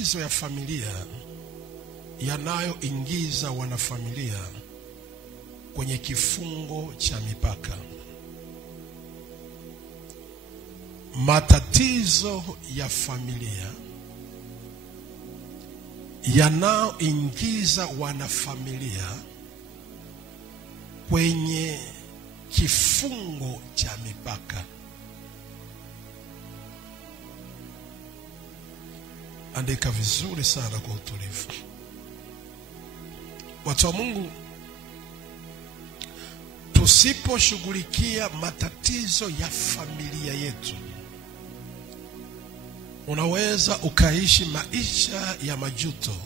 matatizo ya familia yanayoingiza wanafamilia kwenye kifungo cha mipaka. Matatizo ya familia yanayoingiza wanafamilia kwenye kifungo cha mipaka. Andika vizuri sana kwa utulivu. Watu wa Mungu, tusiposhughulikia matatizo ya familia yetu, unaweza ukaishi maisha ya majuto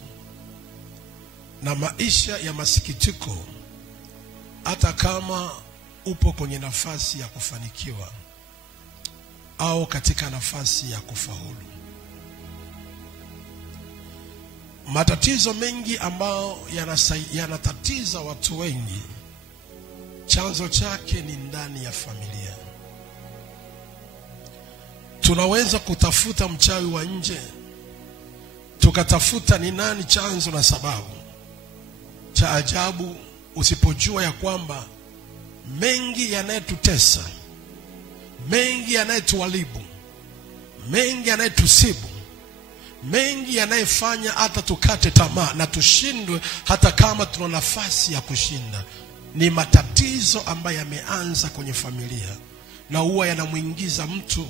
na maisha ya masikitiko hata kama upo kwenye nafasi ya kufanikiwa au katika nafasi ya kufaulu. Matatizo mengi ambayo yanatatiza watu wengi, chanzo chake ni ndani ya familia. Tunaweza kutafuta mchawi wa nje, tukatafuta ni nani chanzo na sababu. Cha ajabu, usipojua ya kwamba mengi yanayotutesa, mengi yanayotuharibu, mengi yanayotusibu, mengi yanayofanya hata tukate tamaa na tushindwe hata kama tuna nafasi ya kushinda, ni matatizo ambayo yameanza kwenye familia na huwa yanamuingiza mtu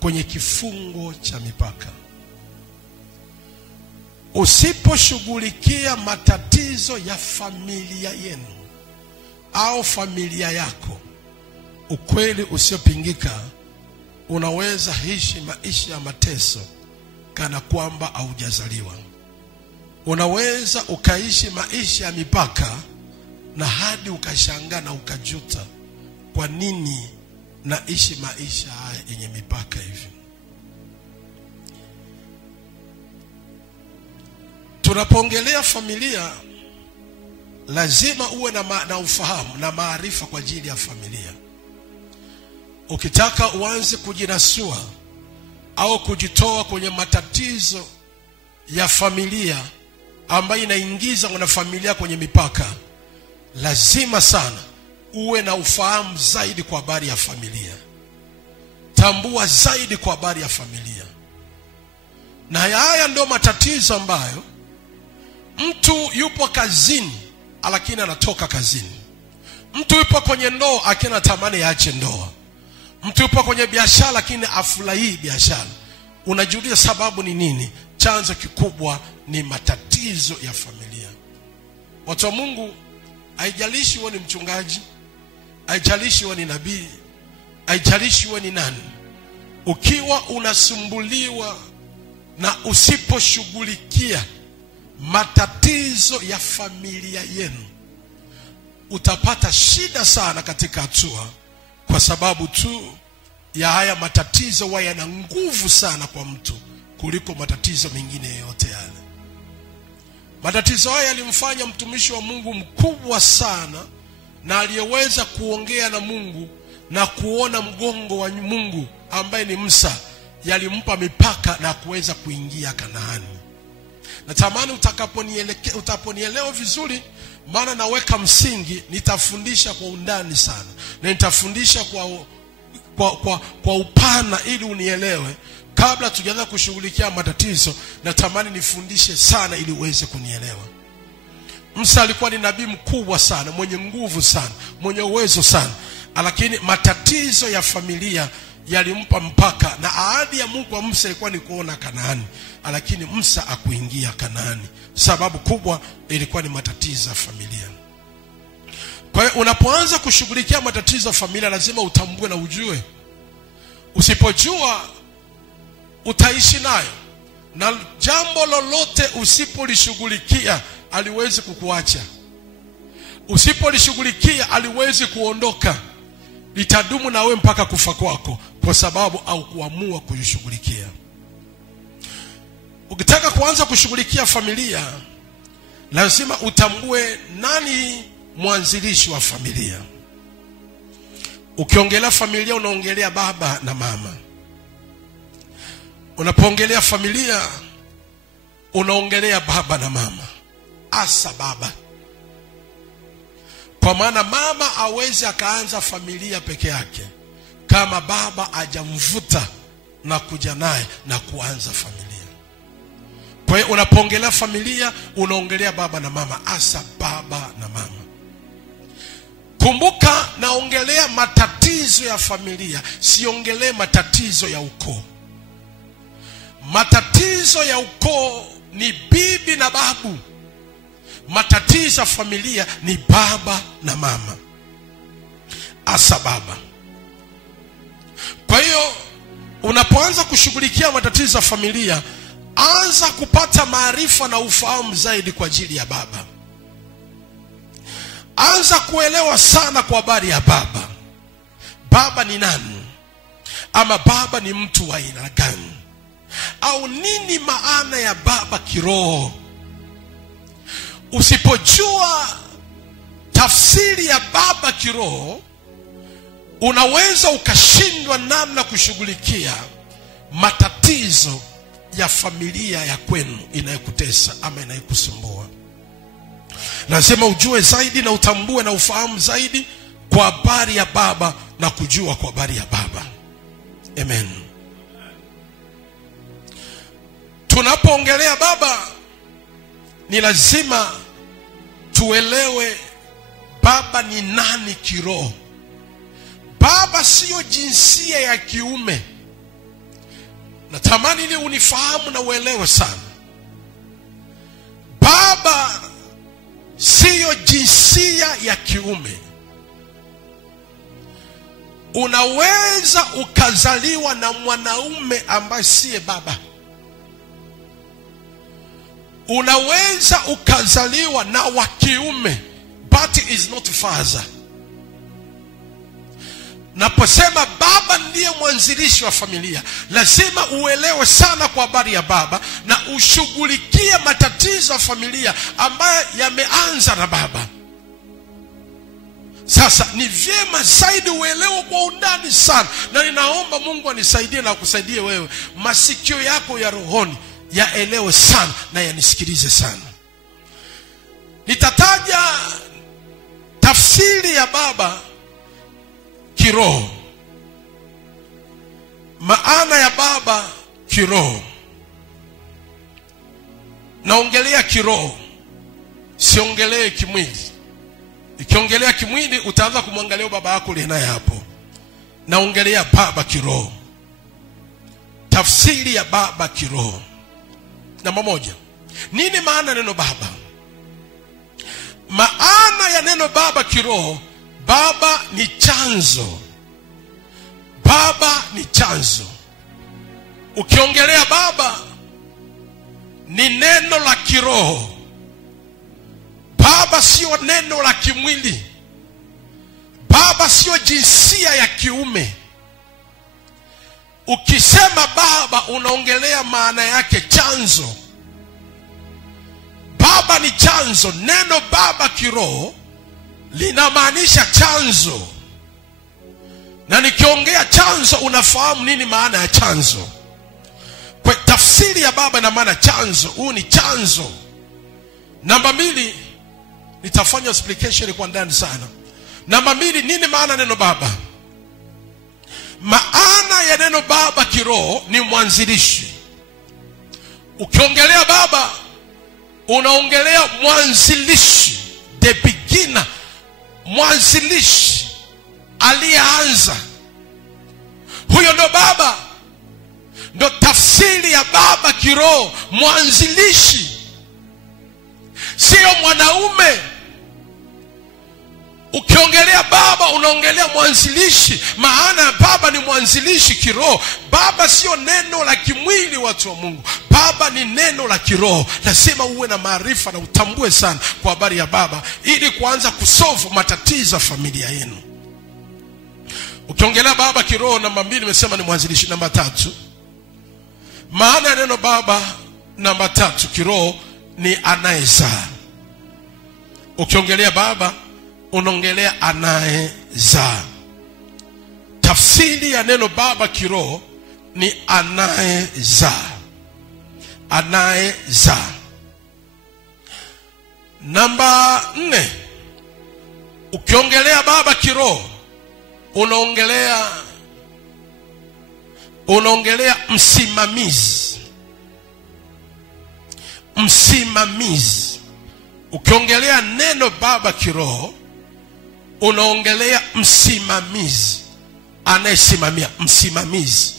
kwenye kifungo cha mipaka. Usiposhughulikia matatizo ya familia yenu au familia yako, ukweli usiopingika, unaweza ishi maisha ya mateso kana kwamba haujazaliwa. Unaweza ukaishi maisha ya mipaka na hadi ukashangaa na ukajuta, kwa nini naishi maisha haya yenye mipaka hivi? Tunapoongelea familia, lazima uwe na ufahamu na maarifa kwa ajili ya familia. Ukitaka uanze kujinasua au kujitoa kwenye matatizo ya familia ambayo inaingiza wanafamilia kwenye mipaka, lazima sana uwe na ufahamu zaidi kwa habari ya familia. Tambua zaidi kwa habari ya familia. Na haya ndio matatizo ambayo mtu yupo kazini lakini anatoka kazini. Mtu yupo kwenye ndoa lakini anatamani aache ndoa. Mtu yupo kwenye biashara lakini afurahii biashara. Unajiuliza sababu ni nini? Chanzo kikubwa ni matatizo ya familia. Watu wa Mungu, haijalishi wewe ni mchungaji, haijalishi wewe ni nabii, haijalishi wewe ni nani, ukiwa unasumbuliwa na usiposhughulikia matatizo ya familia yenu, utapata shida sana katika hatua, kwa sababu tu ya haya matatizo huwa yana nguvu sana kwa mtu kuliko matatizo mengine yote yale. Matatizo haya yalimfanya mtumishi wa Mungu mkubwa sana na aliyeweza kuongea na Mungu na kuona mgongo wa Mungu ambaye ni Musa, yalimpa mipaka na kuweza kuingia Kanaani. Natamani utaponielewa vizuri, maana naweka msingi, nitafundisha kwa undani sana na nitafundisha kwa upana ili unielewe. Kabla tujaanza kushughulikia matatizo, natamani nifundishe sana ili uweze kunielewa. Musa alikuwa ni nabii mkubwa sana, mwenye nguvu sana, mwenye uwezo sana, lakini matatizo ya familia yalimpa mpaka, na ahadi ya Mungu kwa Musa ilikuwa ni kuona Kanaani, lakini Musa hakuingia Kanaani. Sababu kubwa ilikuwa ni matatizo ya familia. Kwa hiyo unapoanza kushughulikia matatizo ya familia, lazima utambue na ujue. Usipojua utaishi nayo, na jambo lolote usipolishughulikia aliwezi kukuacha. Usipolishughulikia aliwezi kuondoka. Litadumu na wewe mpaka kufa kwako, kwa sababu au kuamua kulishughulikia. Ukitaka kuanza kushughulikia familia, lazima utambue nani mwanzilishi wa familia. Ukiongelea familia, unaongelea baba na mama. Unapoongelea familia, unaongelea baba na mama, asa baba. Kwa maana mama hawezi akaanza familia peke yake kama baba hajamvuta na kuja naye na kuanza familia. Kwa hiyo unapoongelea familia unaongelea baba na mama, asa baba na mama. Kumbuka, naongelea matatizo ya familia, siongelee matatizo ya ukoo. Matatizo ya ukoo ni bibi na babu. Matatizo ya familia ni baba na mama, asa baba. Kwa hiyo unapoanza kushughulikia matatizo ya familia, anza kupata maarifa na ufahamu zaidi kwa ajili ya baba. Anza kuelewa sana kwa habari ya baba. Baba ni nani? Ama baba ni mtu wa aina gani? Au nini maana ya baba kiroho? Usipojua tafsiri ya baba kiroho, unaweza ukashindwa namna kushughulikia matatizo ya familia ya kwenu inayokutesa ama inayokusumbua. Lazima ujue zaidi na utambue na ufahamu zaidi kwa habari ya baba na kujua kwa habari ya baba. Amen. Tunapoongelea baba, ni lazima tuelewe baba ni nani kiroho. Baba sio jinsia ya kiume. Natamani ili unifahamu na uelewe sana. Baba sio jinsia ya kiume. Unaweza ukazaliwa na mwanaume ambaye siye baba. Unaweza ukazaliwa na wa kiume, but is not father. Naposema baba ndiye mwanzilishi wa familia, lazima uelewe sana kwa habari ya baba na ushughulikie matatizo ya familia ambayo yameanza na baba. Sasa ni vyema zaidi uelewe kwa undani sana, na ninaomba Mungu anisaidie na akusaidie wewe, masikio yako ya rohoni yaelewe sana na yanisikilize sana. Nitataja tafsiri ya baba kiroho. Maana ya baba kiroho. Naongelea kiroho, siongelee kimwili. Nikiongelea kimwili utaanza kumwangalia baba yako uliye naye hapo. Naongelea baba kiroho. Tafsiri ya baba kiroho. Namba moja, nini maana neno baba? Maana ya neno baba kiroho, baba ni chanzo. Baba ni chanzo. Ukiongelea baba ni neno la kiroho. Baba sio neno la kimwili. Baba sio jinsia ya kiume. Ukisema baba unaongelea maana yake chanzo. Baba ni chanzo. Neno baba kiroho linamaanisha chanzo. Na nikiongea chanzo unafahamu nini maana ya chanzo. Kwa tafsiri ya baba ina maana chanzo. Huu ni chanzo. Namba mbili, nitafanya explication kwa ndani sana. Namba mbili, nini maana neno baba? Maana ya neno baba kiroho ni mwanzilishi. Ukiongelea baba unaongelea mwanzilishi, the beginner, mwanzilishi aliyeanza. Huyo ndo baba. Ndo tafsiri ya baba kiroho, mwanzilishi. Sio mwanaume. Ukiongelea baba unaongelea mwanzilishi. Maana ya baba ni mwanzilishi kiroho. Baba sio neno la kimwili, watu wa Mungu. Baba ni neno la kiroho. Lazima uwe na maarifa na utambue sana kwa habari ya baba ili kuanza kusolve matatizo ya familia yenu. Ukiongelea baba kiroho, namba mbili nimesema ni mwanzilishi. Namba tatu, maana ya neno baba namba tatu kiroho ni anayezaa. Ukiongelea baba unaongelea anayezaa. Tafsiri ya neno baba kiroho ni anayezaa. anayezaa. Namba 4, ukiongelea baba kiroho unaongelea msimamizi. Msimamizi. Ukiongelea neno baba kiroho unaongelea msimamizi, anayesimamia, msimamizi.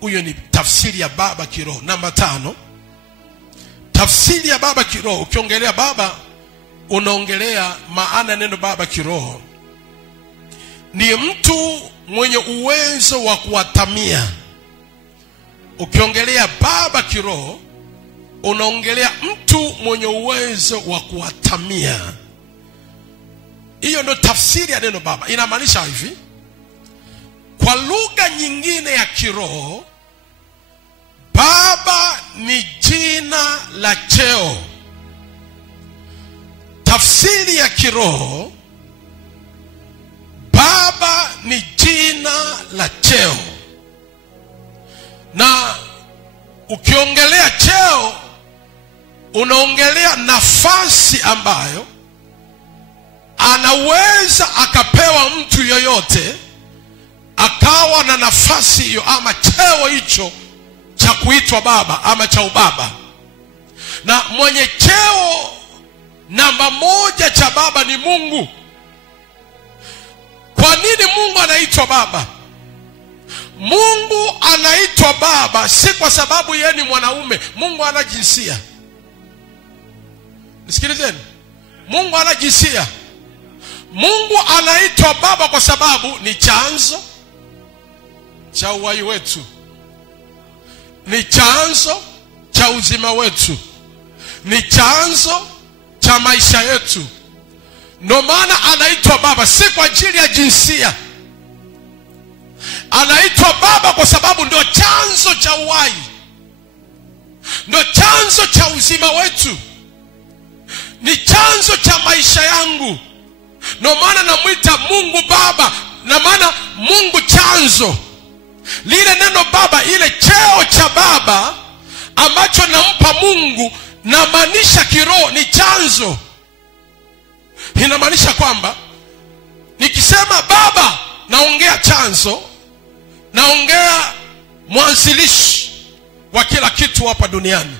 Huyo ni tafsiri ya baba kiroho. Namba 5, tafsiri ya baba kiroho, ukiongelea baba unaongelea maana neno baba kiroho ni mtu mwenye uwezo wa kuwatamia. Ukiongelea baba kiroho unaongelea mtu mwenye uwezo wa kuwatamia. Hiyo ndio tafsiri ya neno baba. Inamaanisha hivi, kwa lugha nyingine ya kiroho, baba ni jina la cheo. Tafsiri ya kiroho, baba ni jina la cheo. Na ukiongelea cheo unaongelea nafasi ambayo anaweza akapewa mtu yoyote akawa na nafasi hiyo ama cheo hicho cha kuitwa baba ama cha ubaba. Na mwenye cheo namba 1 cha baba ni Mungu. Kwa nini Mungu anaitwa baba? Mungu anaitwa baba si kwa sababu yeye ni mwanaume. Mungu hana jinsia. Nisikilizeni, Mungu hana jinsia. Mungu anaitwa baba kwa sababu ni chanzo cha uhai wetu, ni chanzo cha uzima wetu, ni chanzo cha maisha yetu. Ndio maana anaitwa baba, si kwa ajili ya jinsia. Anaitwa baba kwa sababu ndio chanzo cha uhai, ndio chanzo cha uzima wetu, ni chanzo cha maisha yangu. Ndio maana namuita Mungu baba, na maana Mungu chanzo. Lile neno baba, ile cheo cha baba ambacho nampa Mungu, na maanisha kiroho ni chanzo. Inamaanisha kwamba nikisema baba naongea chanzo, naongea mwanzilishi wa kila kitu hapa duniani,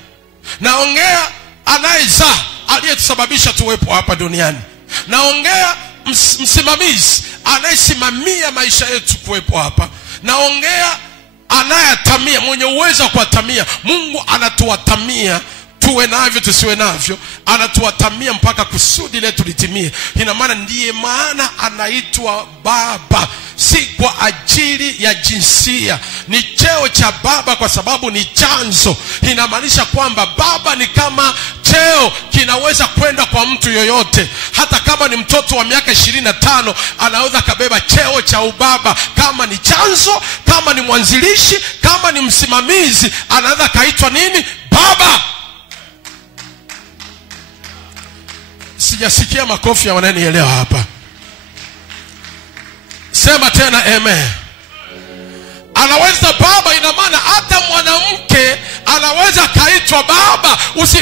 naongea anayezaa, aliyetusababisha tuwepo hapa duniani, naongea msimamizi, anayesimamia maisha yetu kuwepo hapa, naongea anayetamia, mwenye uwezo wa kuwatamia. Mungu anatuwatamia, tuwe navyo tusiwe navyo, anatuwatamia mpaka kusudi letu litimie. Ina maana ndiye maana anaitwa baba, si kwa ajili ya jinsia. Ni cheo cha baba kwa sababu ni chanzo. Inamaanisha kwamba baba ni kama cheo, kinaweza kwenda kwa mtu yoyote. Hata kama ni mtoto wa miaka 25 anaweza kabeba cheo cha ubaba. Kama ni chanzo, kama ni mwanzilishi, kama ni msimamizi, anaweza kaitwa nini? Baba. Sijasikia makofi ya wananielewa hapa. Sema tena amen. Anaweza baba, ina maana hata mwanamke anaweza kaitwa baba.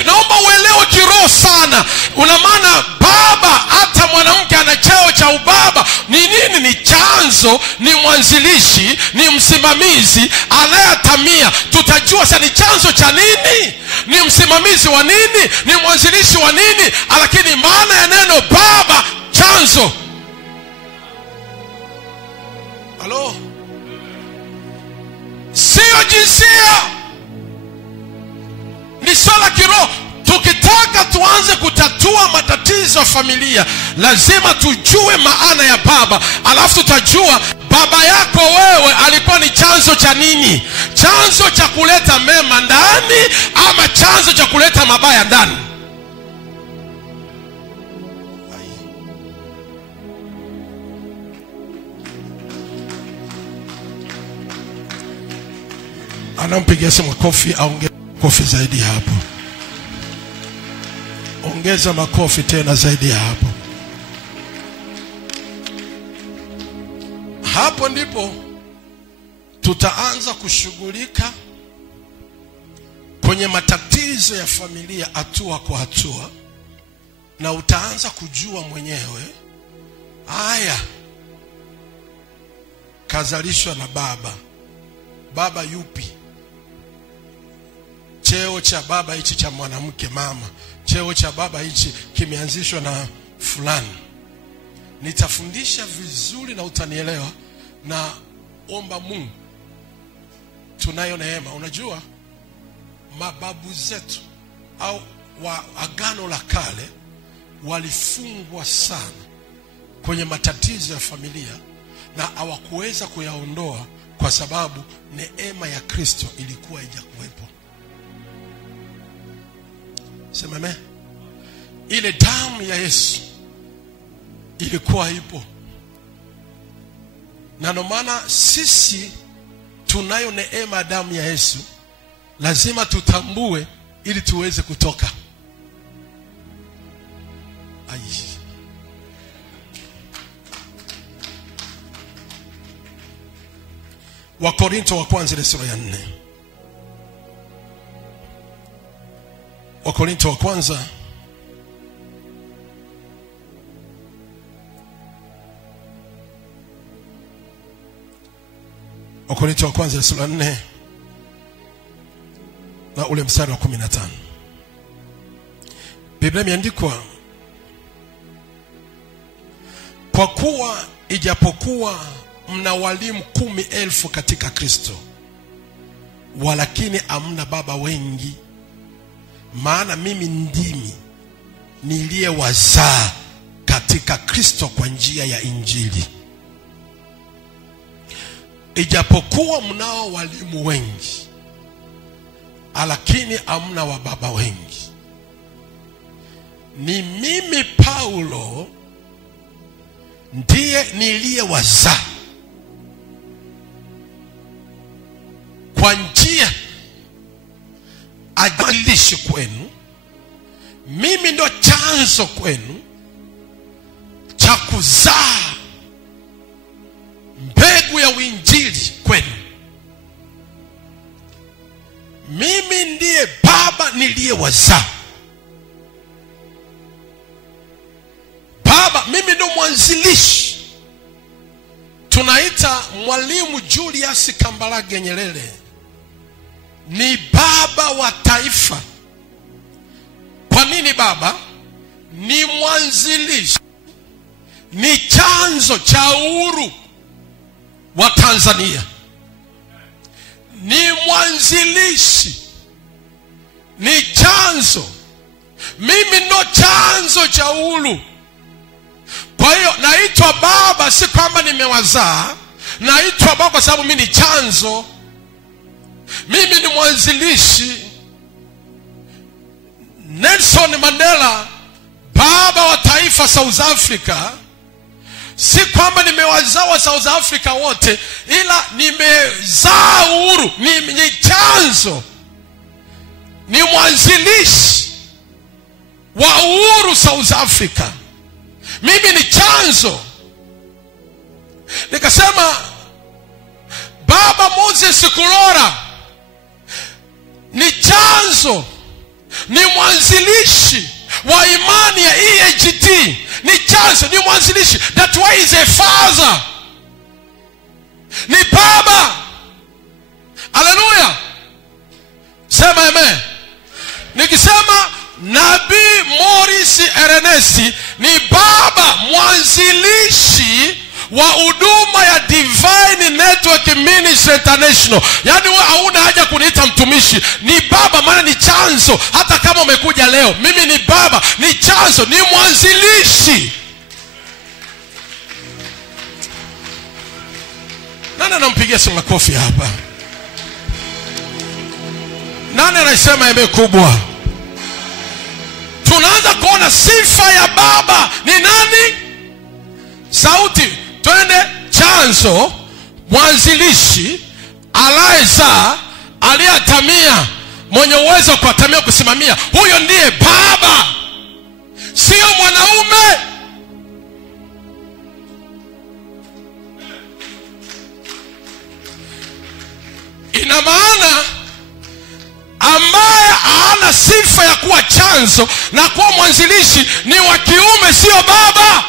Naomba uelewe kiroho sana. Una maana baba, hata mwanamke ana cheo cha ubaba. Ni nini? Ni chanzo, ni mwanzilishi, ni msimamizi, anayetamia. Tutajua sasa ni chanzo cha nini, ni msimamizi wa nini, ni mwanzilishi wa nini. Lakini maana ya neno baba, chanzo. Halo? Sio jinsia, ni swala kiroho. Tukitaka tuanze kutatua matatizo ya familia, lazima tujue maana ya baba. Alafu tutajua baba yako wewe alikuwa ni chanzo cha nini? Chanzo cha kuleta mema ndani ama chanzo cha kuleta mabaya ndani? Anampigia simu kofi, aongeze kofi zaidi hapo. Ongeza makofi tena zaidi hapo. Hapo ndipo tutaanza kushughulika kwenye matatizo ya familia hatua kwa hatua, na utaanza kujua mwenyewe, haya kazalishwa na baba yupi? Cheo cha baba hichi cha mwanamke mama, cheo cha baba hichi kimeanzishwa na fulani. Nitafundisha vizuri na utanielewa, na omba Mungu. Tunayo neema. Unajua mababu zetu au wa Agano la Kale walifungwa sana kwenye matatizo ya familia, na hawakuweza kuyaondoa kwa sababu neema ya Kristo ilikuwa haijakuwepo. Sema amen. Ile damu ya Yesu ilikuwa ipo, na ndio maana sisi tunayo neema ya damu ya Yesu. Lazima tutambue ili tuweze kutoka. Wakorintho wa kwanza ile sura ya 4. Wakorintho wa kwanza Wakorintho wa kwanza ile sura ya 4 na ule mstari wa 15. Biblia imeandikwa, kwa kuwa ijapokuwa mna walimu 10,000 katika Kristo, walakini hamna baba wengi. Maana mimi ndimi niliyewazaa katika Kristo kwa njia ya Injili. Ijapokuwa mnao walimu wengi, lakini hamna wa baba wengi. Ni mimi Paulo ndiye niliyewazaa kwa njia ajilishi kwenu. Mimi ndo chanzo kwenu cha kuzaa mbegu ya uinjili kwenu. Mimi ndiye baba niliyewazaa. Baba, mimi ndo mwanzilishi. Tunaita Mwalimu Julius Kambarage Nyerere ni baba wa taifa. Kwa nini baba? Ni mwanzilishi, ni chanzo cha uhuru wa Tanzania. Ni mwanzilishi, ni chanzo. Mimi ndo chanzo cha uhuru. Kwa hiyo naitwa baba, si kwamba nimewazaa. Naitwa baba kwa sababu mimi ni chanzo. Mimi ni mwanzilishi. Nelson Mandela, baba wa taifa South Africa, si kwamba nimewazaa wa South Africa wote, ila nimezaa uhuru. Ni chanzo, ni mwanzilishi wa uhuru South Africa. Mimi ni chanzo. Nikasema baba Moses Kurora ni chanzo, ni mwanzilishi wa imani ya EAGT. Ni chanzo, ni mwanzilishi. That why is a father. Ni baba. Haleluya. Sema amen. Nikisema Nabii Morris Ernest ni baba mwanzilishi wa huduma ya Divine Network Ministry International. Yaani wewe hauna haja kuniita mtumishi. Ni baba, maana ni chanzo. Hata kama umekuja leo, mimi ni baba, ni chanzo, ni mwanzilishi. Nani anampigia simu makofi hapa? Nani anasema yeye kubwa? Tunaanza kuona sifa ya baba ni nani? Sauti. Twende. Chanzo, mwanzilishi, aliyezaa, aliyetamia, mwenye uwezo wa kuatamia, kusimamia. Huyo ndiye baba, sio mwanaume. Ina maana ambaye hana sifa ya kuwa chanzo na kuwa mwanzilishi, ni wa kiume, sio baba.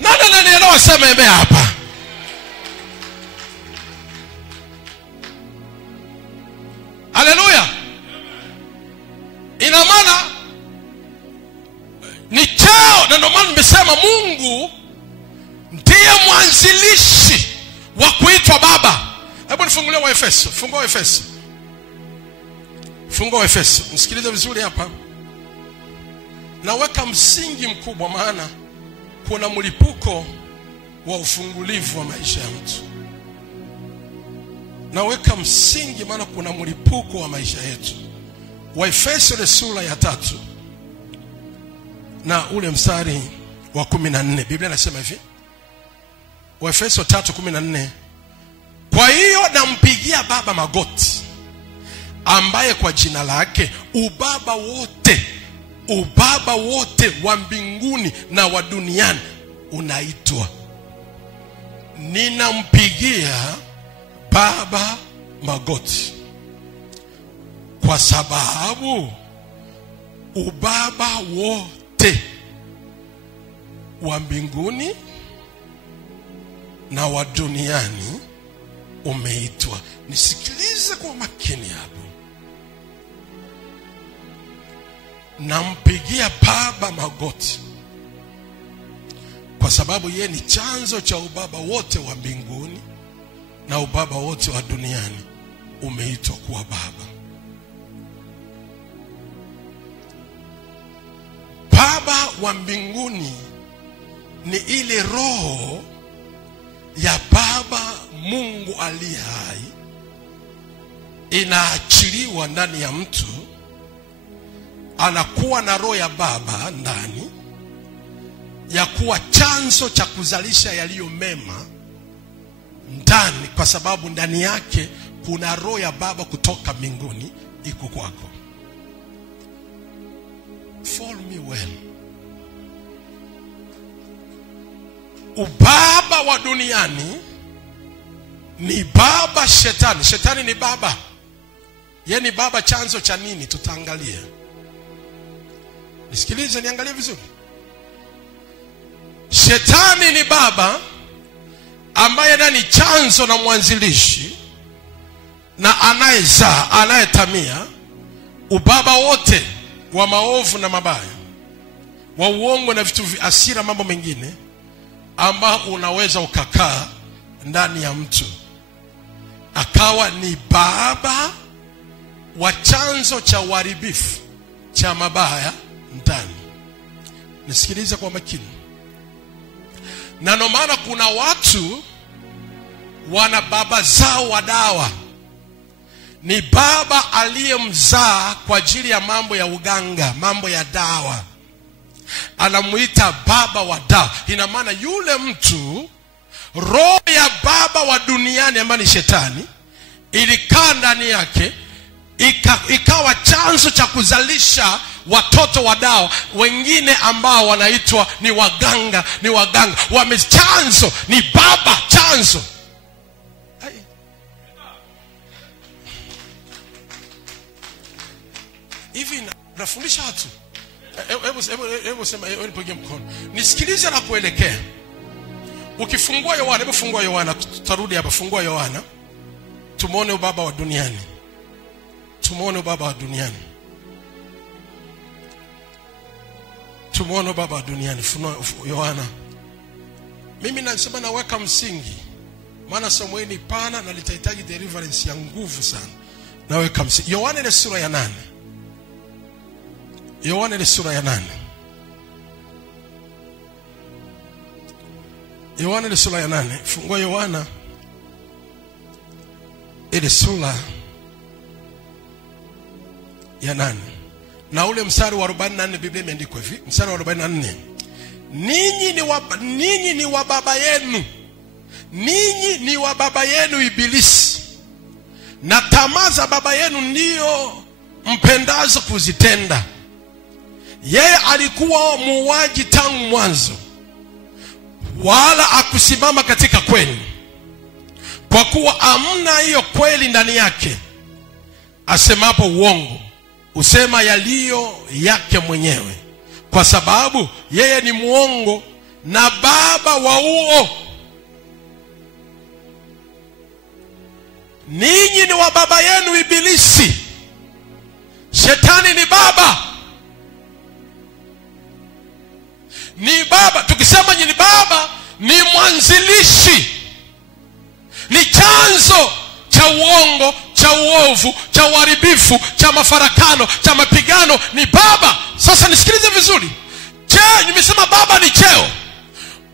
Nani anaelewa? Sema amen hapa. Haleluya. Ina maana ni chao, na ndio maana nimesema Mungu ndiye mwanzilishi wa kuitwa baba. Hebu nifungulie Waefeso. Fungua Waefeso. Msikilize vizuri hapa. Naweka msingi mkubwa, maana kuna mlipuko wa ufungulivu wa maisha ya mtu. Naweka msingi maana kuna mlipuko wa maisha yetu. Waefeso ile sura ya 3 na ule mstari wa 14. Biblia inasema hivi. Waefeso 3:14. Kwa hiyo nampigia Baba magoti, ambaye kwa jina lake ubaba wote wa mbinguni na wa duniani unaitwa. Ninampigia Baba magoti kwa sababu ubaba wote wa mbinguni na wa duniani umeitwa. Nisikilize kwa makini hapo. Nampigia Baba magoti kwa sababu yeye ni chanzo cha ubaba wote wa mbinguni na ubaba wote wa duniani umeitwa kuwa baba. Baba wa mbinguni ni ile roho ya Baba Mungu aliye hai inaachiliwa ndani ya mtu, anakuwa na roho ya baba ndani ya kuwa chanzo cha kuzalisha yaliyo mema ndani, kwa sababu ndani yake kuna roho ya baba kutoka mbinguni iko kwako. Follow me well. Ubaba wa duniani ni baba shetani. Shetani ni baba. Yeye ni baba. Chanzo cha nini? Tutaangalia. Nisikilize, niangalie vizuri. Shetani ni baba ambaye ndani chanzo na mwanzilishi na anayezaa, anayetamia ubaba wote wa maovu na mabaya, wa uongo na vitu asira, mambo mengine ambao unaweza ukakaa ndani ya mtu, akawa ni baba wa chanzo cha uharibifu cha mabaya ndani. Nisikilize kwa makini. Na ndio maana kuna watu wana baba zao wa dawa. Ni baba aliyemzaa kwa ajili ya mambo ya uganga, mambo ya dawa, anamuita baba wa dawa. Ina maana yule mtu, roho ya baba wa duniani ambaye ni shetani ilikaa ndani yake, ikawa chanzo cha kuzalisha watoto wa dawa wengine ambao wanaitwa ni waganga. Chanzo ni baba, chanzo. Hivi nafundisha watu. Hebu sema, nipigie mkono. Nisikilize na kuelekea. Ukifungua Yohana, hebu fungua Yohana, tutarudi hapa. Fungua Yohana. Tumuone ubaba wa duniani. Tumuone ubaba wa duniani. Tumuone baba wa duniani. Funua Yohana. Mimi nasema naweka msingi, maana somo hili ni pana na litahitaji deliverance ya nguvu sana. Naweka msingi. Yohana ile sura ya 8. Yohana ile sura ya 8. Yohana ile sura ya 8. Fungua Yohana ile sura ya 8. Na ule mstari wa 44, Biblia imeandikwa hivi, mstari wa 44. Ninyi ni wa baba yenu. Ninyi ni wa baba yenu Ibilisi, na tamaa za baba yenu ndio mpendazo kuzitenda. Yeye alikuwa muuaji tangu mwanzo, wala akusimama katika kweli, kwa kuwa amna hiyo kweli ndani yake, asemapo uongo usema yaliyo yake mwenyewe, kwa sababu yeye ni muongo na baba wa uo. Ninyi ni wa baba yenu Ibilisi. Shetani ni baba. Ni baba. Tukisema ni baba, ni mwanzilishi, ni chanzo cha uongo, cha uovu, cha uharibifu, cha mafarakano, cha mapigano. Ni baba. Sasa nisikilize vizuri. Nimesema baba ni cheo.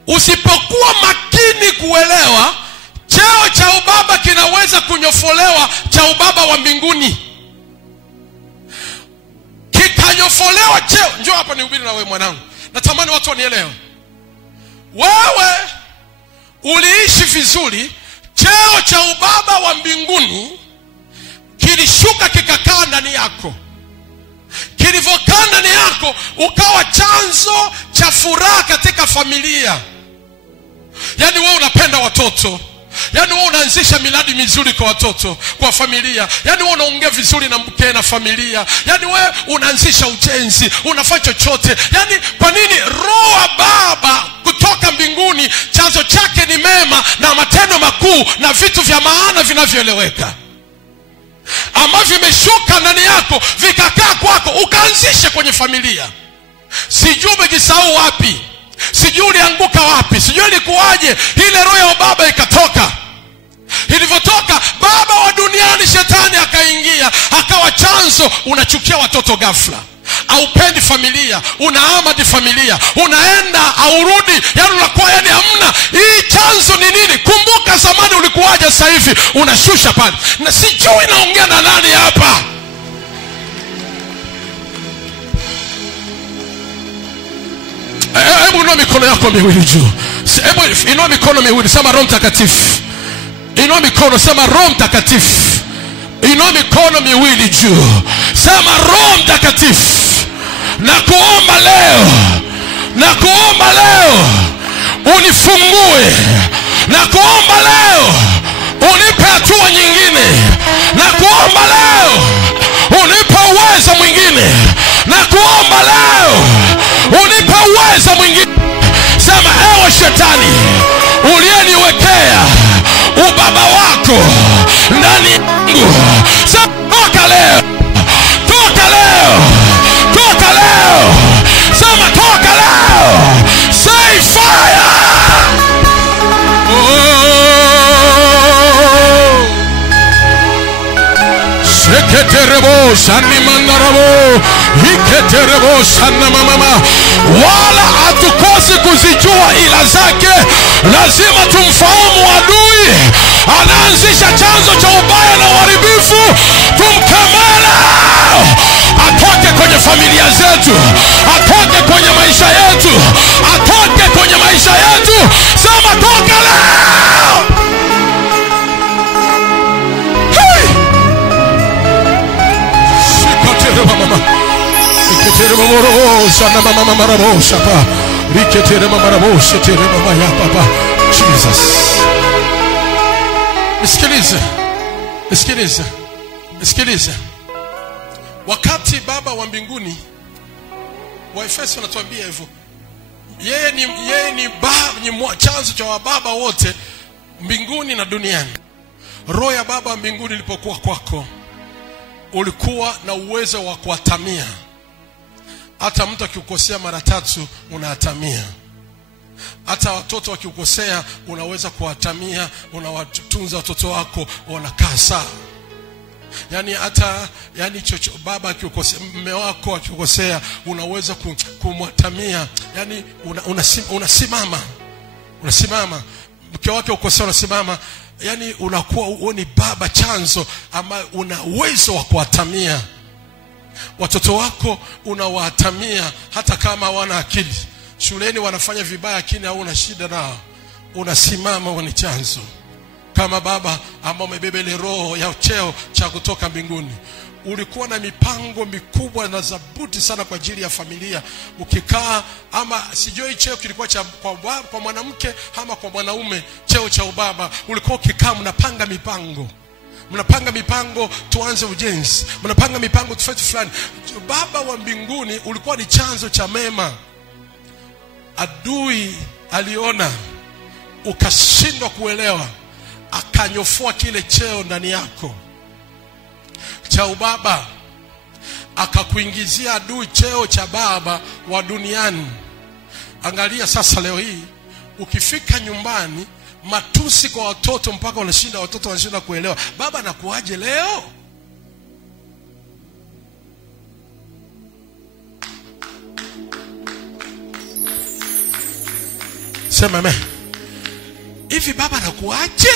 Usipokuwa makini kuelewa, cheo cha ubaba kinaweza kunyofolewa cha ubaba wa mbinguni. Kikanyofolewa cheo. Njoo hapa nihubiri na wewe mwanangu. Natamani watu wanielewe. Wewe uliishi vizuri, cheo cha ubaba wa mbinguni kilishuka kikakaa ndani yako. Kilivyokaa ndani yako, ukawa chanzo cha furaha katika familia. Yaani wewe unapenda watoto. Yaani wewe unaanzisha miradi mizuri kwa watoto, kwa familia. Yaani wewe unaongea vizuri na mke na familia. Yaani wewe unaanzisha ujenzi, unafanya chochote. Yaani kwa nini? Roho wa baba kutoka mbinguni chanzo chake ni mema na matendo makuu na vitu vya maana vinavyoeleweka, ambavyo vimeshuka ndani yako vikakaa kwako, ukaanzisha kwenye familia. Sijui umejisahau wapi, sijui ulianguka wapi, sijui ilikuwaje ile roho ya baba ikatoka. Ilivyotoka, baba wa duniani Shetani akaingia, akawa chanzo. Unachukia watoto ghafla, haupendi familia, unaamadi familia, unaenda aurudi, yaani unakuwa yaani hamna. Hii chanzo ni nini? Kumbuka zamani ulikuwaje, sasa hivi unashusha pale. Na sijui naongea na nani hapa. Hebu inua mikono yako miwili juu. Hebu inua mikono miwili, sema Roho Mtakatifu. Inua mikono, sema Roho Mtakatifu. Inua mikono miwili juu, sema Roho Mtakatifu. Nakuomba leo unifungue. Nakuomba leo unipe hatua nyingine. Nakuomba leo unipe uwezo mwingine. Nakuomba leo unipe uwezo mwingine. Sema, ewe Shetani uliyeniwekea ubaba wako ndani yangu, sema toka leo, toka leo, toka leo. Sema toka leo. Say fire. Seketerebo shani mandarabo, hiketerebo shana mama. Wala hatukosi kuzijua ila zake. Lazima tumfahamu adui anaanzisha chanzo cha ubaya na uharibifu. Tumkemele, atoke kwenye familia zetu, atoke kwenye maisha yetu, atoke kwenye maisha yetu. Sema toka leo. Hey! Shikatere mama. Iketere mama sana mama marabo shapa. Iketere mama marabo shetere mama ya baba. Jesus. Nisikilize. Wakati baba wa mbinguni, Waefeso anatuambia hivyo, yeye ni chanzo cha wababa wote mbinguni na duniani. Roho ya baba wa mbinguni ilipokuwa kwako, ulikuwa na uwezo wa kuatamia. Hata mtu akikukosea mara 3 unaatamia. Hata watoto wakikukosea unaweza kuatamia, unawatunza watoto wako, wanakaa sawa. Yaani hata baba akikukosea, mume wako akikukosea, unaweza kumwatamia. Yaani unasimama. Mke wake ukosea, unasimama. Yaani unakuwa ni baba chanzo ama una uwezo wa kuatamia. Watoto wako unawaatamia hata kama hawana akili. Shuleni wanafanya vibaya lakini hauna shida nao. Unasimama, wewe ni chanzo. Kama baba ambao umebeba ile roho ya cheo cha kutoka mbinguni, ulikuwa na mipango mikubwa na zabuti sana kwa ajili ya familia. Ukikaa, ama sijui cheo kilikuwa cha kwa mwanamke ama kwa mwanaume, cheo cha ubaba, ulikuwa ukikaa mnapanga mipango, tuanze ujenzi, mnapanga mipango tofauti fulani. Baba wa mbinguni ulikuwa ni chanzo cha mema. Adui aliona ukashindwa kuelewa, akanyofua kile cheo ndani yako cha ubaba, akakuingizia adui cheo cha baba wa duniani. Angalia sasa leo hii ukifika nyumbani, matusi kwa watoto mpaka watoto wanashinda kuelewa baba anakuaje leo. Sema amen. Hivi baba anakuaje?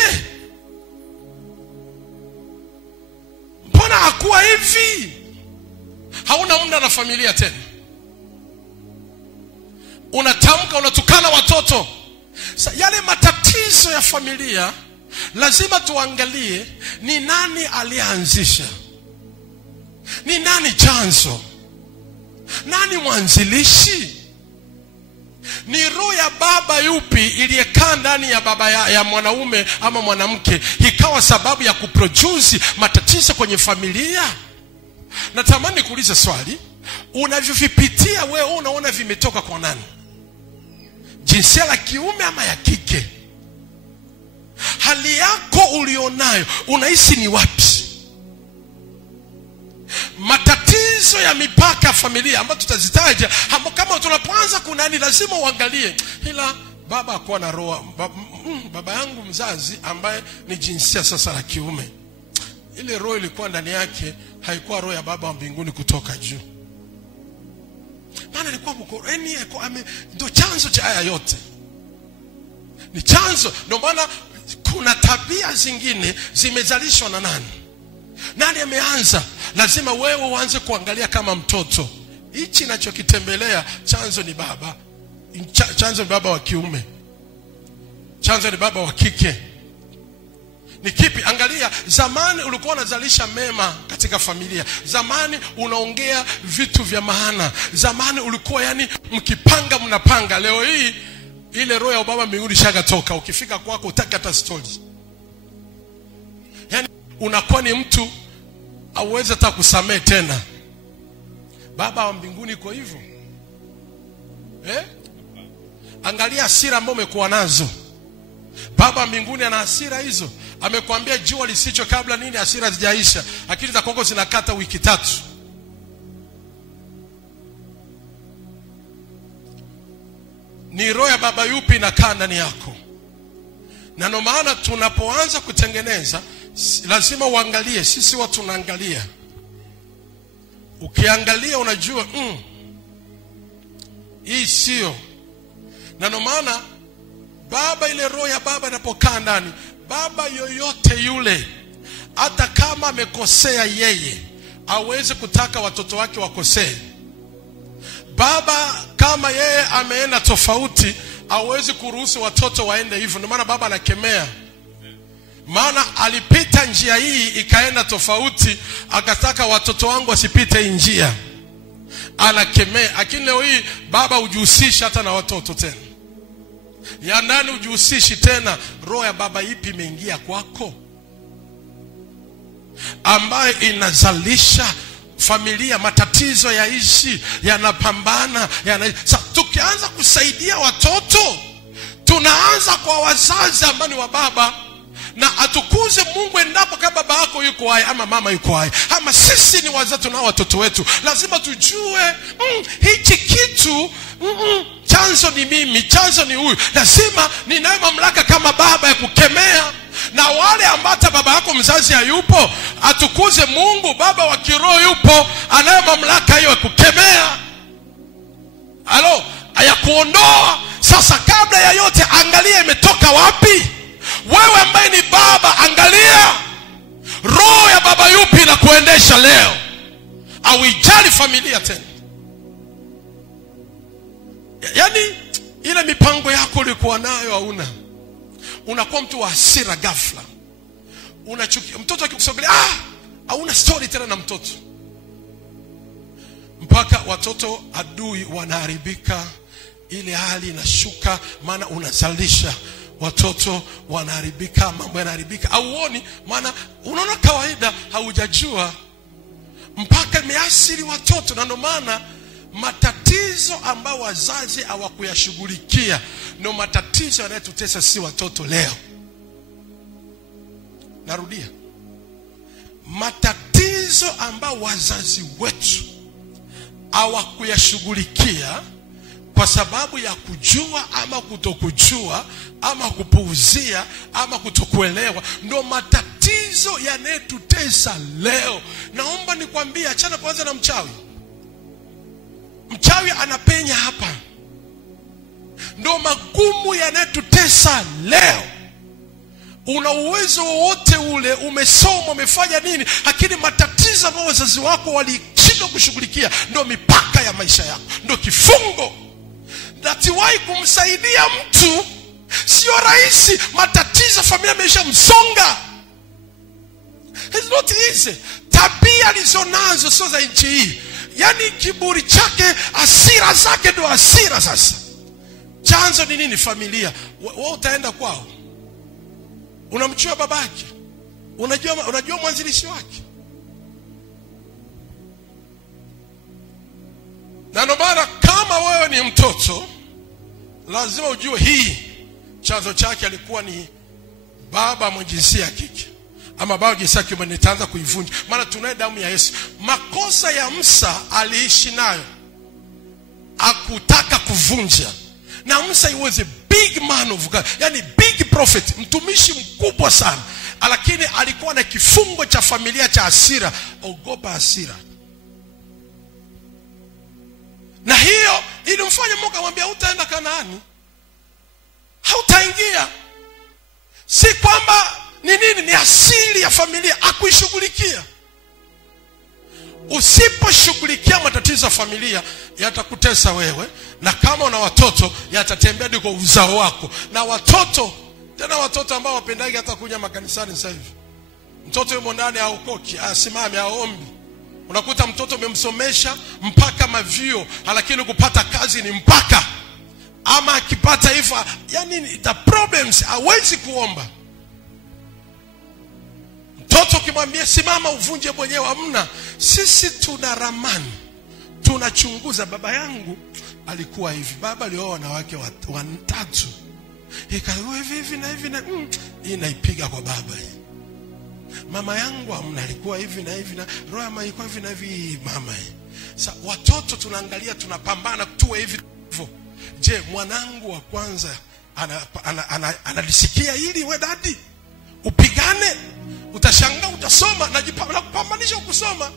Mbona hakuwa hivi? Hauna muda na familia tena. Unatamka, unatukana watoto. Yale matatizo ya familia lazima tuangalie ni nani alianzisha, ni nani chanzo, nani mwanzilishi. Ni roho ya baba yupi iliyekaa ndani ya baba ya mwanaume ama mwanamke ikawa sababu ya kuproduce matatizo kwenye familia? Natamani kuuliza swali, unavyovipitia wewe unaona vimetoka kwa nani? Jinsia la kiume ama ya kike? Hali yako ulionayo unahisi ni wapi? Matatizo ya mipaka ya familia ambayo tutazitaja kama tunapoanza kunani, lazima uangalie, ila baba hakuwa na roho. Baba yangu mzazi ambaye ni jinsia sasa la kiume, ile roho ilikuwa ndani yake haikuwa roho ya baba wa mbinguni kutoka juu. Maana alikuwa mkoreni, ndio chanzo cha haya yote. Ni chanzo. Ndio maana kuna tabia zingine zimezalishwa na nani? Nani ameanza? Lazima wewe uanze kuangalia kama mtoto. Hichi ninachokitembelea chanzo ni baba. Chanzo ni baba wa kiume. Chanzo ni baba wa kike. Ni kipi? Angalia, zamani ulikuwa unazalisha mema katika familia. Zamani unaongea vitu vya maana. Zamani ulikuwa mkipanga mnapanga. Leo hii ile roho ya baba mbinguni shagatoka. Ukifika kwako utaki hata story. Unakuwa ni mtu hauwezi hata kusamehe tena. Baba wa mbinguni iko hivyo. Angalia hasira ambazo umekuwa nazo. Baba wa mbinguni ana hasira hizo. Amekwambia jua lisicho kabla nini, hasira hazijaisha. Akili za kwako zinakata wiki 3. Ni roho ya baba yupi inakaa ndani yako? Na ndio maana tunapoanza kutengeneza lazima uangalie. Sisi watu tunaangalia. Ukiangalia unajua hii sio. Na ndio maana baba, ile roho ya baba inapokaa ndani, baba yoyote yule hata kama amekosea yeye hawezi kutaka watoto wake wakosee. Baba kama yeye ameenda tofauti hawezi kuruhusu watoto waende hivyo. Ndio maana baba anakemea. Maana alipita njia hii ikaenda tofauti, akataka watoto wangu wasipite njia. Anakemea. Lakini leo hii baba hujihusishi hata na watoto tena. Ya ndani hujihusishi tena. Roho ya baba ipi imeingia kwako ambaye inazalisha familia matatizo yaishi, yanapambana, tukianza kusaidia watoto, tunaanza kwa wazazi ambao ni wa baba. Na atukuze Mungu endapo kama baba yako yuko hai ama mama yuko hai, ama sisi ni wazazi na watoto wetu. Lazima tujue hichi kitu chanzo ni mimi, chanzo ni huyu. Lazima ninayo mamlaka kama baba ya kukemea. Na wale ambao baba yako mzazi hayupo, atukuze Mungu, baba wa kiroho yupo, anayo mamlaka hiyo ya kukemea. Ya kuondoa. Sasa kabla ya yote angalia imetoka wapi? Wewe ambaye ni baba, angalia roho ya baba yupi na kuendesha leo. Hauijali familia tena. Ile mipango yako ulikuwa nayo hauna. Unakuwa mtu wa hasira ghafla. Unachukia mtoto akikusogelea, hauna story tena na mtoto, mpaka watoto adui wanaharibika, ile hali inashuka, maana unazalisha watoto wanaharibika, mambo yanaharibika. Auoni, maana unaona kawaida, haujajua mpaka imeasiri watoto. Na ndio maana matatizo ambayo wazazi hawakuyashughulikia ndio matatizo yanayotutesa si watoto leo. Narudia, matatizo ambayo wazazi wetu hawakuyashughulikia kwa sababu ya kujua ama kutokujua ama kupuuzia ama kutokuelewa, ndio matatizo yanayotutesa leo. Naomba nikwambie, achana kwanza na mchawi. Mchawi anapenya hapa. Ndio magumu yanayotutesa leo. Una uwezo wote ule, umesoma, umefanya nini, lakini matatizo ambayo wazazi wako walishindwa kushughulikia ndio mipaka ya maisha yako, ndio kifungo. Datiwai kumsaidia mtu sio rahisi. Matatizo familia imesha msonga. It's not easy. Tabia alizonazo sio za nchi hii. Yaani kiburi chake, hasira zake ndio hasira. Sasa chanzo ni nini? Familia. Wewe utaenda kwao, unamchua babake, unajua mwanzilishi wake. Na ndio maana kama wewe ni mtoto, lazima ujue hii chanzo chake alikuwa ni baba mwenye jinsia ya kike ama baba jinsia ya kiume. Nitaanza kuivunja, maana tunaye damu ya Yesu. Makosa ya Musa aliishi nayo, hakutaka kuvunja. Na Musa, he was a big man of God, yani big prophet, mtumishi mkubwa sana, lakini alikuwa na kifungo cha familia cha hasira. Ogopa hasira. Na hiyo ilimfanya Mungu amwambia utaenda Kanaani, hautaingia. Si kwamba ni nini, ni asili ya familia, akuishughulikia. Usiposhughulikia matatizo ya familia, yatakutesa wewe, na kama una watoto yatatembea kwa uzao wako. Na watoto, tena watoto ambao wapendagi hata kuja makanisani sasa hivi. Mtoto yumo ndani haokoki, asimame aombi. Unakuta mtoto umemsomesha mpaka mavio, lakini kupata kazi ni mpaka. Ama akipata hivyo, yani the problems, hawezi kuomba. Mtoto kimwambia simama uvunje mwenyewe, hamna. Sisi tuna ramani, tunachunguza. Baba yangu alikuwa hivi, baba alioa wanawake watatu, ikawa hivi na hivi na hii naipiga kwa baba hii. Mama yangu hamna, alikuwa hivi na hivi na roho ama ilikuwa hivi na hivi mama hii. Sasa watoto tunaangalia, tunapambana tuwe hivi hivyo. Je, mwanangu wa kwanza analisikia hili? We dadi, upigane, utashangaa, utasoma na kupambanisha kusoma.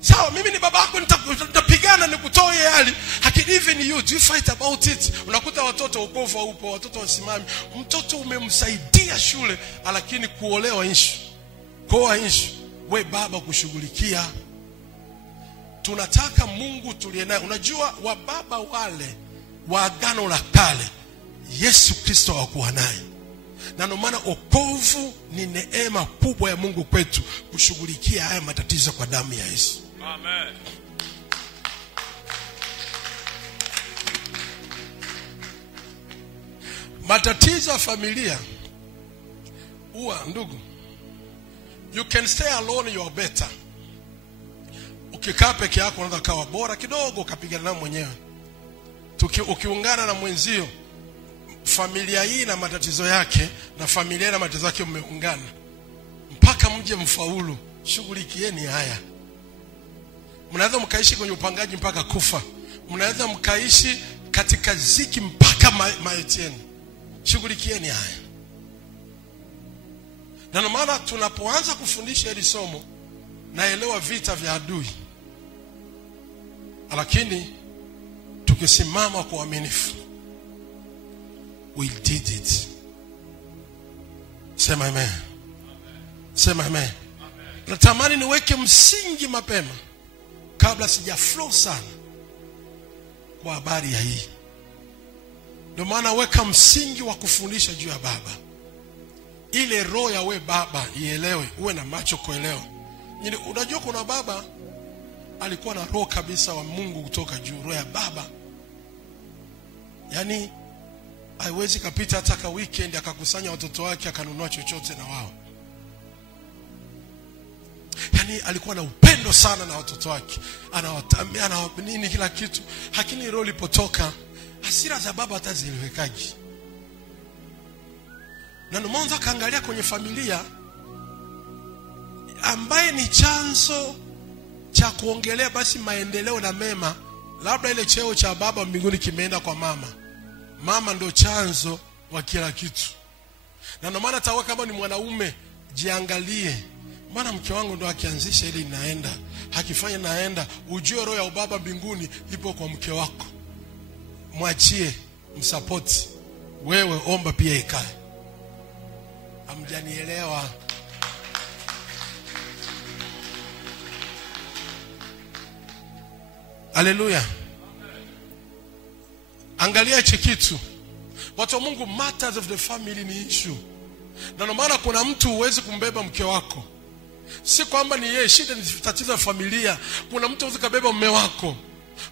Sawa, mimi ni baba yako, nitapigana nikutoe hali. Lakini even you, do you fight about it? Unakuta watoto ukovu upo, watoto wasimami. Mtoto umemsaidia shule, lakini kuolewa issue, koa issue, we baba kushughulikia. Tunataka Mungu tulie naye. Unajua wababa wale wa Agano la Kale, Yesu Kristo hakuwa naye. Na ndio maana wokovu ni neema kubwa ya Mungu kwetu, kushughulikia haya matatizo kwa damu ya Yesu. Amen. Matatizo ya familia huwa, ndugu, you can stay alone, you are better. Ukikaa peke yako unaweza kawa bora kidogo, ukapigana na mwenyewe. Ukiungana na mwenzio, familia hii na matatizo yake na familia na matatizo yake, mmeungana mpaka mje mfaulu. Shughulikieni haya. Mnaweza mkaishi kwenye upangaji mpaka kufa. Mnaweza mkaishi katika ziki mpaka maiti yenu. Shughulikieni haya. Na ndio maana tunapoanza kufundisha hili somo, naelewa vita vya adui, lakini tukisimama kwa uaminifu, we did it. Sema amen. Sema amen. Natamani niweke msingi mapema kabla sijaflow sana kwa habari ya hii. Ndio maana weka msingi wa kufundisha juu ya baba. Ile roho ya we baba ielewe, uwe na macho kuelewa. Unajua kuna baba alikuwa na roho kabisa wa Mungu kutoka juu, roho ya baba. Yaani haiwezi kapita hata ka weekend akakusanya watoto wake akanunua chochote na wao. Yaani alikuwa na upendo sana na watoto wake. Anawatamia na nini kila kitu. Lakini roho ilipotoka, hasira za baba hata ziliwekaji. Na ndio mwanzo kaangalia kwenye familia ambaye ni chanzo cha kuongelea basi maendeleo na mema, labda ile cheo cha baba mbinguni kimeenda kwa mama. Mama ndio chanzo wa kila kitu. Na ndio maana tawa kama ni mwanaume, jiangalie. Maana mke wangu ndo akianzisha ili naenda, hakifanya naenda, ujue roho ya ubaba mbinguni ipo kwa mke wako. Mwachie, msupport. Wewe omba pia ikae. Hamjanielewa? Haleluya. Angalia hichi kitu. Watu wa Mungu, matters of the family ni issue. Na ndio maana kuna mtu huwezi kumbeba mke wako. Si kwamba ni yeye, shida ni tatizo la familia. Kuna mtu huwezi kubeba mume wako.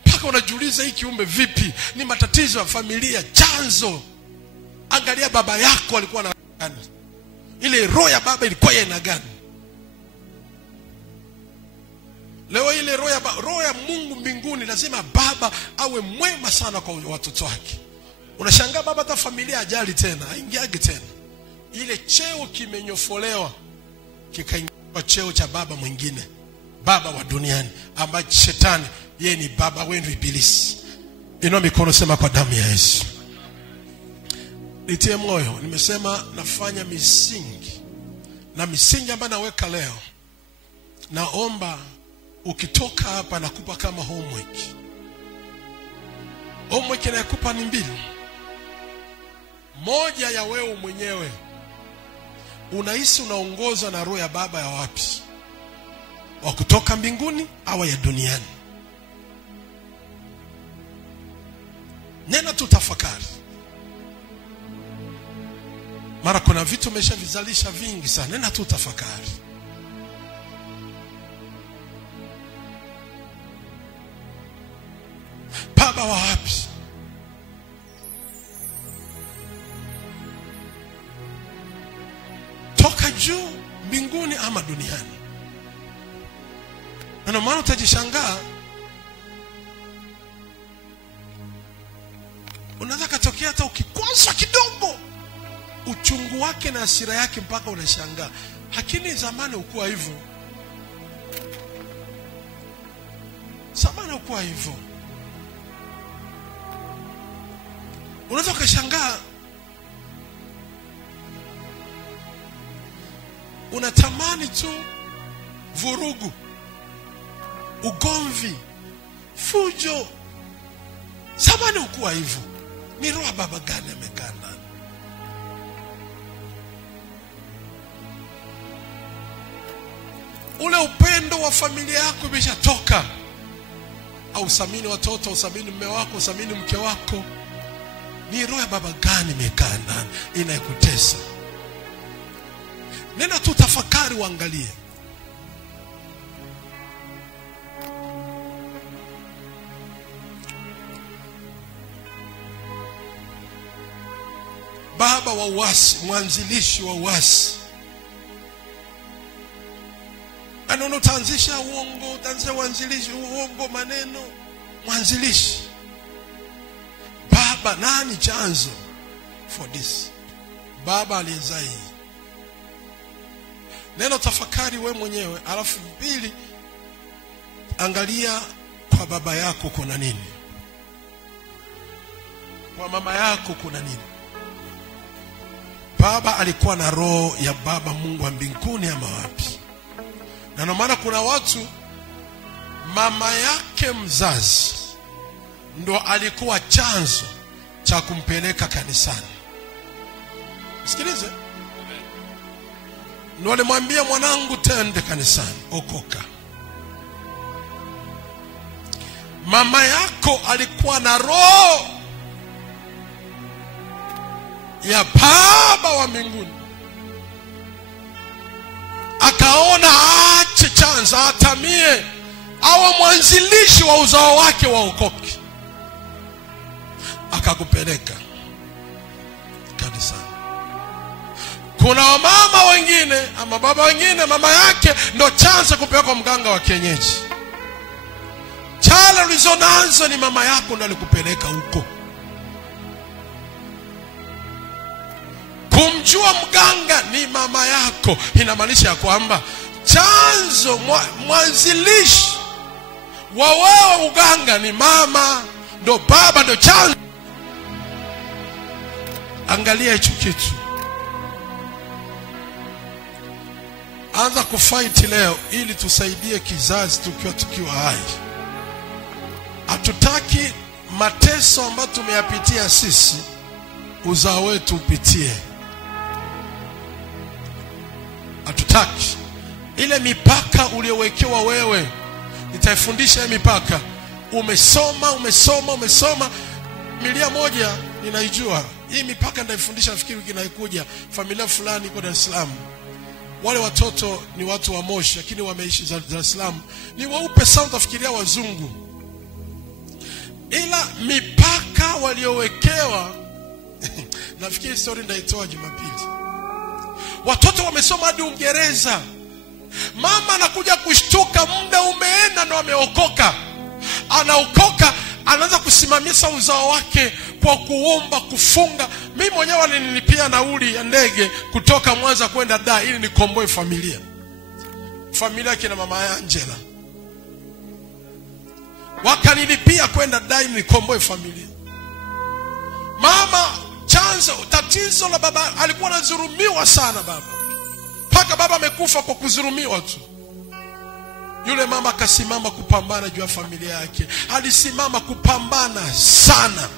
Paka unajiuliza hii kiumbe vipi? Ni matatizo ya familia, chanzo. Angalia baba yako alikuwa na gani? Ile roho ya baba ilikuwa ina gani? Leo ile roho ya Mungu mbinguni lazima baba awe mwema sana kwa watoto wake. Unashangaa baba hata familia ajali tena, haingiagi tena. Ile cheo kimenyofolewa kikaingizwa cheo cha baba mwingine, baba wa duniani ambaye shetani yeye ni baba wenu ibilisi. Inua mikono, sema kwa damu ya Yesu. Nitie moyo, nimesema nafanya misingi. Na misingi ambayo naweka leo, naomba ukitoka hapa nakupa kama homework. Homework nakupa ni mbili. Moja ya wewe mwenyewe. Unahisi unaongozwa na roho ya baba ya wapi? Wa kutoka mbinguni au ya duniani? Nena tutafakari. Mara kuna vitu umeshavizalisha vingi sana. Nena tutafakari. Baba wa wapi? Toka juu mbinguni ama duniani? Na maana utajishangaa. Unaweza katokea hata ukikwaza kidogo, uchungu wake na hasira yake mpaka unashangaa. Lakini zamani ukuwa hivyo. Zamani ukuwa hivyo. Unaweza ukashangaa, unatamani tu vurugu, ugomvi, fujo. Zamani ukuwa hivyo. Ni roho baba gani amekaa ndani? Ule upendo wa familia yako umeshatoka. Au usamini watoto, usamini mume wako, usamini mke wako. Ni roho ya baba gani imekaa ndani inayokutesa? Nena tu tafakari, uangalie. Baba wa uasi, mwanzilishi wa uasi. Anono utaanzisha uongo, utaanzisha uanzilishi uongo, maneno, mwanzilishi. Baba nani chanzo for this? Baba aliyezai. Neno tafakari we mwenyewe. Alafu pili, angalia kwa baba yako kuna nini? Kwa mama yako kuna nini? Baba alikuwa na roho ya baba Mungu wa mbinguni ama wapi? Na ndio maana kuna watu mama yake mzazi ndo alikuwa chanzo cha kumpeleka kanisani. Sikilize. Ndo alimwambia mwanangu tende kanisani, okoka. Mama yako alikuwa na roho ya baba wa mbinguni. Akaona aache chanzo kwanza, atamie awe mwanzilishi wa uzao wake waokoke, akakupeleka kanisani. Kuna wamama wengine ama baba wengine, mama yake ndo chanzo kupeleka mganga wa kienyeji. Chala ulizonazo ni mama yako ndo alikupeleka huko. Kumjua mganga ni mama yako, inamaanisha ya kwamba chanzo mwanzilishi wa wewe uganga ni mama, ndo baba ndo chanzo. Angalia hicho kitu. Anza kufight leo ili tusaidie kizazi tukiwa hai. Hatutaki mateso ambayo tumeyapitia sisi uzao wetu upitie. Hatutaki ile mipaka uliowekewa wewe. Nitaifundisha hii mipaka. Umesoma milia moja ninaijua. Hii mipaka nitaifundisha nafikiri wiki inayokuja. Familia fulani kwa Dar es Salaam. Wale watoto ni watu wa Moshi lakini wameishi Dar es Salaam. Ni weupe sana, utafikiria wazungu. Ila mipaka waliowekewa nafikiri story ndaitoa Jumapili. Watoto wamesoma hadi Uingereza. Mama anakuja kushtuka, muda umeenda na wameokoka. Anaokoka, anaanza kusimamisha uzao wake kwa kuomba, kufunga. Mimi mwenyewe walinilipia nauli ya ndege kutoka Mwanza kwenda Dar ili nikomboe familia. Familia kina mama Angela. Wakanilipia kwenda Dar ili nikomboe familia. Mama chanzo tatizo la baba, alikuwa anadhulumiwa sana baba. Paka baba amekufa kwa kudhulumiwa tu. Yule mama akasimama kupambana juu ya familia yake. Alisimama kupambana sana.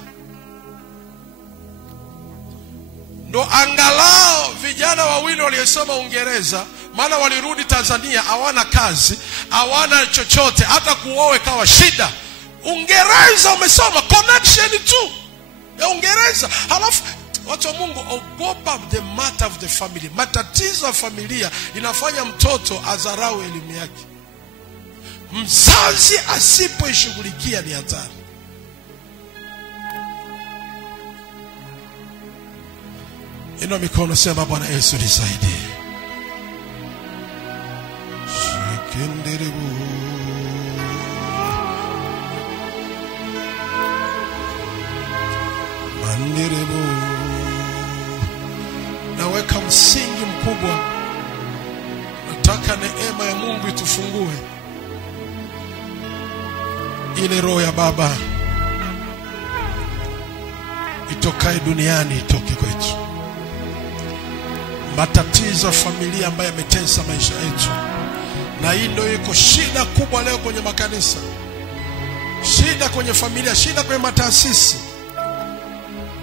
Ndo angalau vijana wawili waliosoma Uingereza, maana walirudi Tanzania hawana kazi, hawana chochote, hata kuoe kawa shida. Uingereza umesoma, connection tu ya Uingereza. Halafu watu wa Mungu, ogopa the matter of the family. Matatizo ya familia inafanya mtoto adharau elimu yake. Mzazi asipoishughulikia ni hatari. Inua mikono, sema Bwana Yesu nisaidie. Shikenderebu manderebu. Naweka msingi mkubwa. Nataka neema ya Mungu itufungue. Ile roho ya baba itokae duniani itoke kwetu. Matatizo ya familia ambayo yametesa maisha yetu. Na hii ndio iko shida kubwa leo kwenye makanisa. Shida kwenye familia, shida kwenye mataasisi.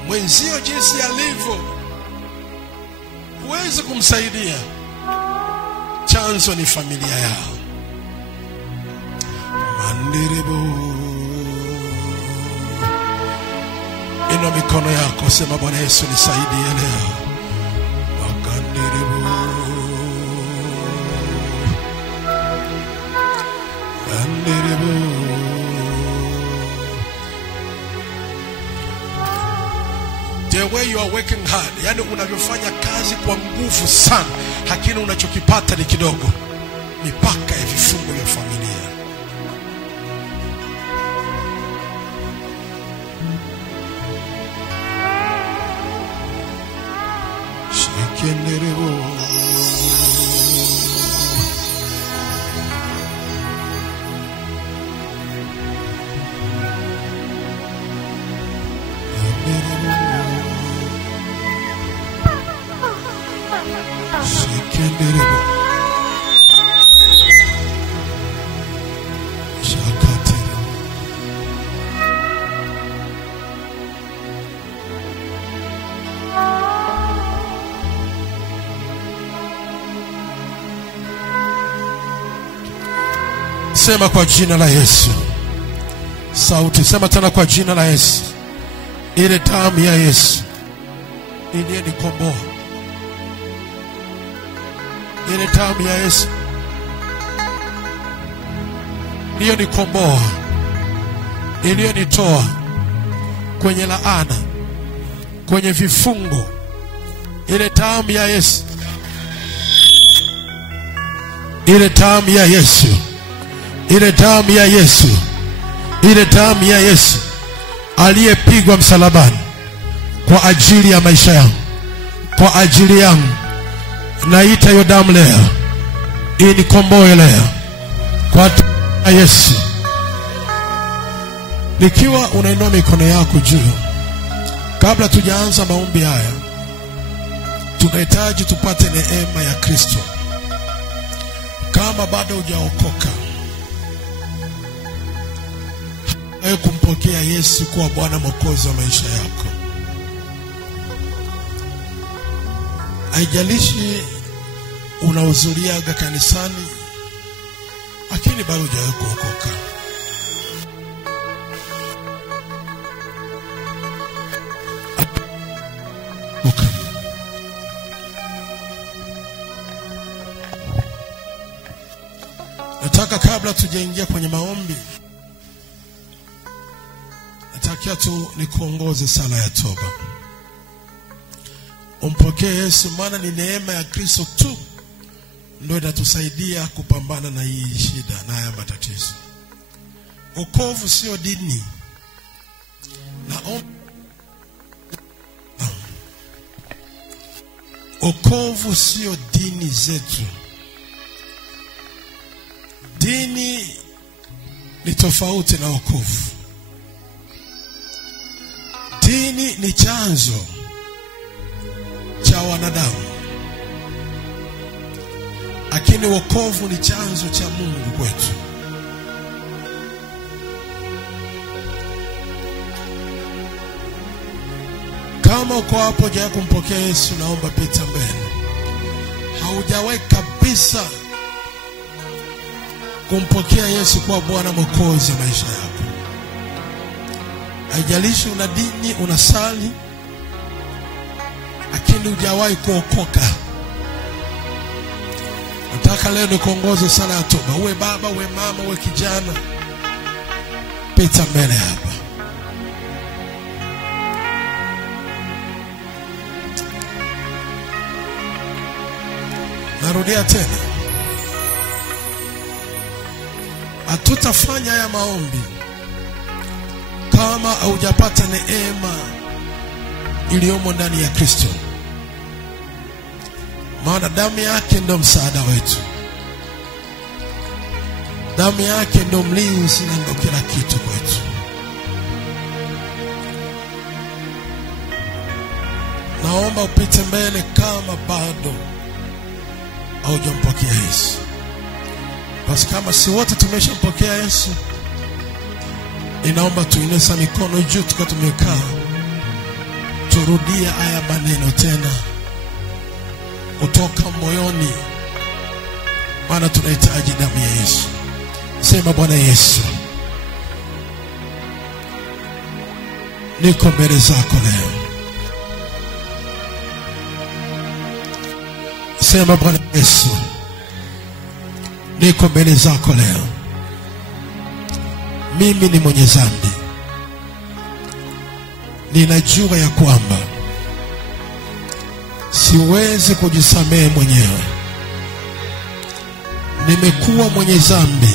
Mwenzio jinsi alivyo huwezi kumsaidia. Chanzo ni familia yao. Mandirebo. Inua mikono yako, sema Bwana Yesu nisaidie leo. Makandirebo. Mandirebo. The way you are working hard, yani unavyofanya kazi kwa nguvu sana, lakini unachokipata ni kidogo. Mipaka ya vifungo vya familia. Shikenderebo. Sema kwa jina la Yesu. Sauti sema tena kwa jina la Yesu. Ile damu ya Yesu iliyenikomboa. Ile damu ya Yesu iliyonikomboa, iliyonitoa kwenye laana, kwenye vifungo. Ile damu ya Yesu, ile damu ya Yesu, ile damu ya Yesu, ile damu ya Yesu aliyepigwa msalabani kwa ajili ya maisha yangu, kwa ajili yangu. Naita hiyo damu leo inikomboe leo kwa Yesu. Nikiwa unainua mikono yako juu, kabla tujaanza maombi haya, tunahitaji tupate neema ya Kristo. Kama bado hujaokoka, wewe kumpokea Yesu kuwa Bwana Mwokozi wa maisha yako. Haijalishi unahudhuriaga kanisani, lakini bado hujawahi kuokoka. Nataka kabla tujaingia kwenye maombi, nataka tu nikuongoze sala ya toba. Umpokee Yesu, maana ni neema ya Kristo tu ndio inatusaidia kupambana na hii shida na haya matatizo. Wokovu sio dini. Wokovu sio dini zetu. Dini ni tofauti na wokovu. Dini ni chanzo cha wanadamu, lakini wokovu ni chanzo cha Mungu kwetu. Kama uko hapo hujawahi kumpokea Yesu, naomba pita mbele. Haujawahi kabisa kumpokea Yesu kwa Bwana Mwokozi wa maisha yako. Haijalishi una dini, unasali, lakini hujawahi kuokoka. Nataka leo nikuongoze sala ya toba. Uwe baba, uwe mama, uwe kijana, pita mbele hapa. Narudia tena, hatutafanya haya maombi kama haujapata neema iliyomo ndani ya Kristo. Maana damu yake ndio msaada wetu. Damu yake ndio mlinzi na ndio kila kitu kwetu. Naomba upite mbele kama bado haujampokea Yesu. Basi kama si wote tumeshampokea Yesu, ninaomba tuinue mikono juu tukiwa tumekaa. Turudie haya maneno tena kutoka moyoni, maana tunahitaji damu ya Yesu. Sema, Bwana Yesu, niko mbele zako leo. Sema, Bwana Yesu, niko mbele zako leo. Mimi ni mwenye dhambi. Ninajua ya kwamba siwezi kujisamehe mwenyewe. Nimekuwa mwenye dhambi.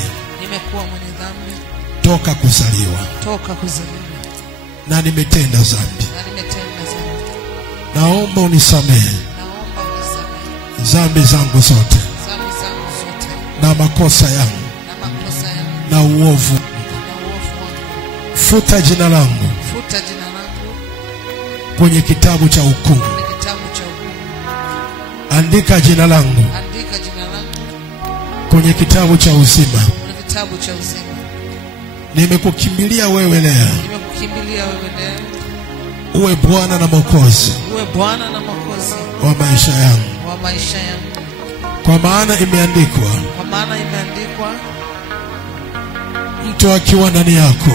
Toka kuzaliwa. Na nimetenda dhambi. Naomba unisamehe dhambi zangu zote na makosa yangu na uovu. Futa jina langu kwenye kitabu cha hukumu. Andika jina langu kwenye kitabu cha uzima. Nimekukimbilia wewe leo. Uwe Bwana na Mwokozi wa maisha yangu. Kwa maana imeandikwa, mtu akiwa ndani yako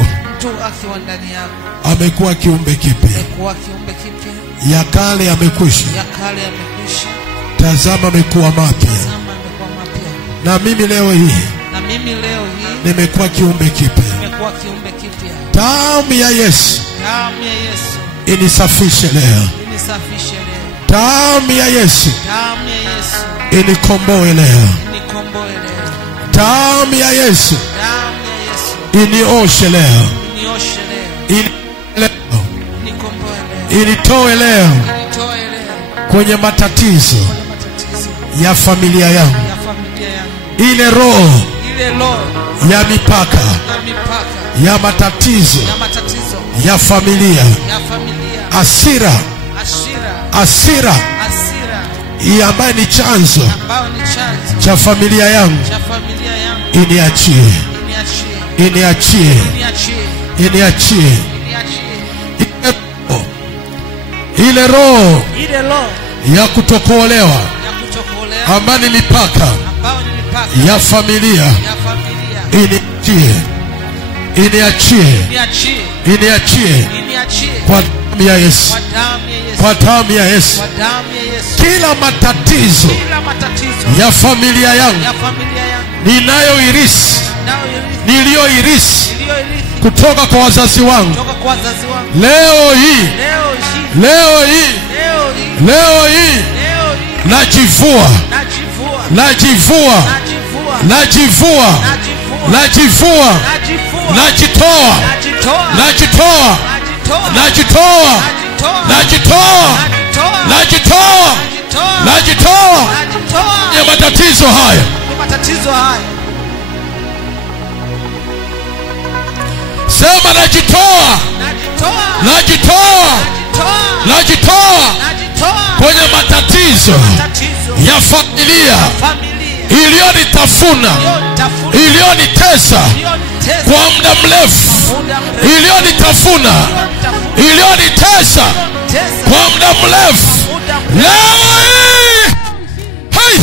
amekuwa kiumbe kipya. Ya kale yamekwisha, tazama amekuwa mapya. Na mimi leo hii Na mimi leo hii nimekuwa kiumbe kipya. nimekuwa kiumbe kipya. Damu ya Yesu Damu ya Yesu inisafishe leo. inisafishe leo. Damu ya Yesu Damu ya Yesu inikomboe leo. nikomboe leo. Damu ya Yesu Damu ya Yesu inioshe leo. nioshe leo. Leo Nikomboe leo. initoe leo Nitoe leo kwenye matatizo kwenye matatizo ya familia yangu. ya familia yangu. Ile roho Ile roho ya mipaka na mipaka ya matatizo ya matatizo ya familia, ya familia, hasira hasira ambayo ni chanzo ambayo ni chanzo cha familia yangu, cha familia yangu, iniachie, iniachie, iniachie, iniachie. iniachie. Ile roho Ile roho ya kutokuolewa ya kutokuolewa ambayo ni mipaka ambayo ni mipaka ya familia, ya familia, iniachie, iniachie, iniachie, iniachie iniachie kwa damu ya Yesu, kwa damu ya Yesu, kwa damu ya Yesu. kwa damu ya Yesu. Kila matatizo Kila matatizo ya familia yangu ya familia yangu ninayoirisi, nayoirithi, niliyoirisi niliyoirithi kutoka kwa wazazi wangu, kutoka kwa wazazi wangu, leo hii, leo hii, leo hii, leo hii, leo hii leo hii najivua, najivua, najivua, najivua, najivua, najivua, najivua, najivua, najitoa, najitoa, najitoa, najitoa, najitoa, najitoa, najitoa, najitoa ya matatizo haya. matatizo haya. Sema najitoa, Najitoa, najitoa, najitoa kwenye matatizo ya familia iliyonitafuna, iliyonitesa kwa muda mrefu, iliyonitafuna, iliyonitesa kwa muda mrefu. Leo hii, hey!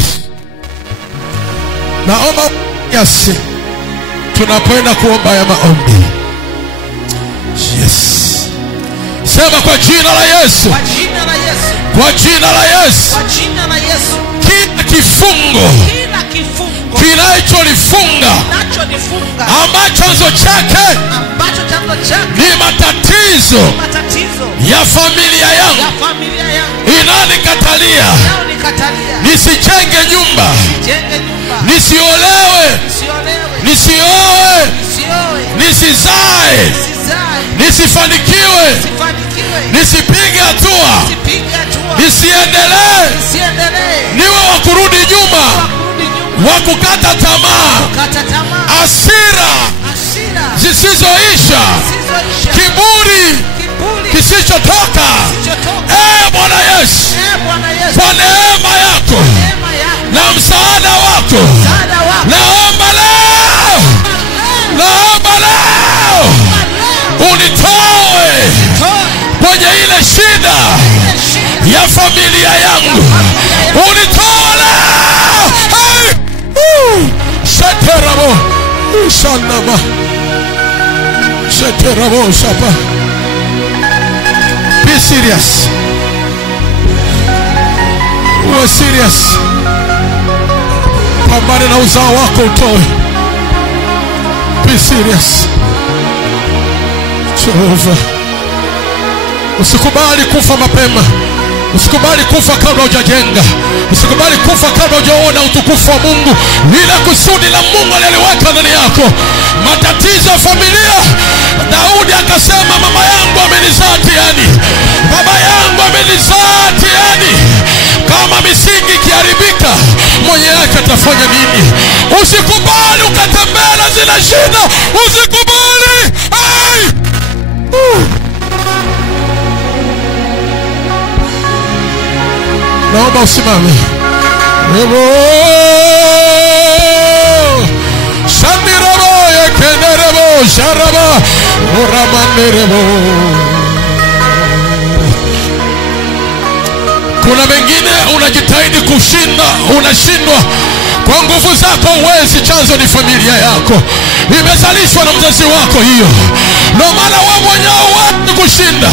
Naomba kiasi tunapoenda kuomba ya maombi. Yes. Sema kwa jina la Yesu. kwa jina la Yesu, Kwa jina la Yesu. kwa jina la Yesu. Kila kifungo Kila kifungo kinachonifunga kinachonifunga ambacho chanzo chake ambacho chanzo chake ni matatizo matatizo ya familia ya yangu, familia yangu, inanikatalia nao nikatalia nisijenge nyumba, jenge nyumba, nisiolewe, nisiolewe, nisioe, nisioe, nisizae, nisizae, nisifanikiwe, nisifanikiwe, nisipige hatua, nisipige hatua, nisiendelee, nisiendelee, niwe wa kurudi nyuma, kurudi nyuma, wa kukata tamaa, kukata tamaa, hasira hasira zisizoisha, zisizoisha, kiburi kiburi kisichotoka. kisichotoka. Bwana Yesu, Bwana Yesu, kwa neema yako neema yako na msaada wako, msaada wako, naomba leo, naomba leo unitoe kwenye ile shida ya familia yangu, unitoe leo. Hey! Sheterabo shanama, sheterabo shapa. Be serious. Uwe serious. Pambane na uzao wako utoe. Be serious. Jehova, usikubali kufa mapema. Usikubali kufa kabla hujajenga. Usikubali kufa kabla hujaona utukufu wa Mungu. Lile kusudi la Mungu aliliweka ndani yako. Matatizo ya familia. Daudi akasema, mama yangu amenizaa tiani, baba yangu amenizaa tiani. Kama misingi ikiharibika, mwenye yake atafanya nini? Usikubali ukatembea na zile shida. Usikubali. Hey! Naomba usimame. Shandirabo yekenerebo sharaba oramanderebo. Kuna mengine unajitahidi kushinda, unashindwa kwa nguvu zako, uwezi. Chanzo ni familia yako, imezalishwa na mzazi wako. Hiyo ndio maana wewe mwenyewe huwezi kushinda,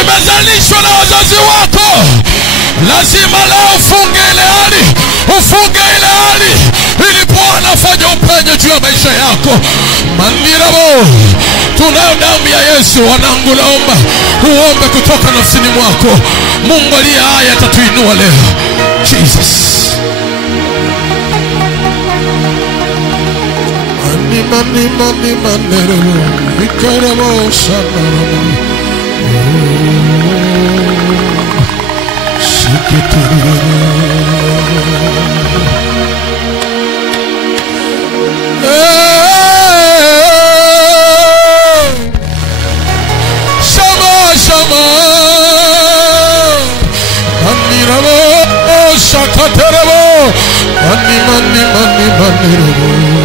imezalishwa na wazazi wako. Lazima leo ufunge ile hali, ufunge ile hali ili Bwana ukafanya upenyo juu ya maisha yako. Mandirabo, tunayo damu ya Yesu. Wanangu, naomba uombe kutoka nafsini mwako. Mungu aliye hai atatuinua leo. Jesus. Mani manero, ikarabo sanarabo. Shama manirabo shakaterabo mani manirabo.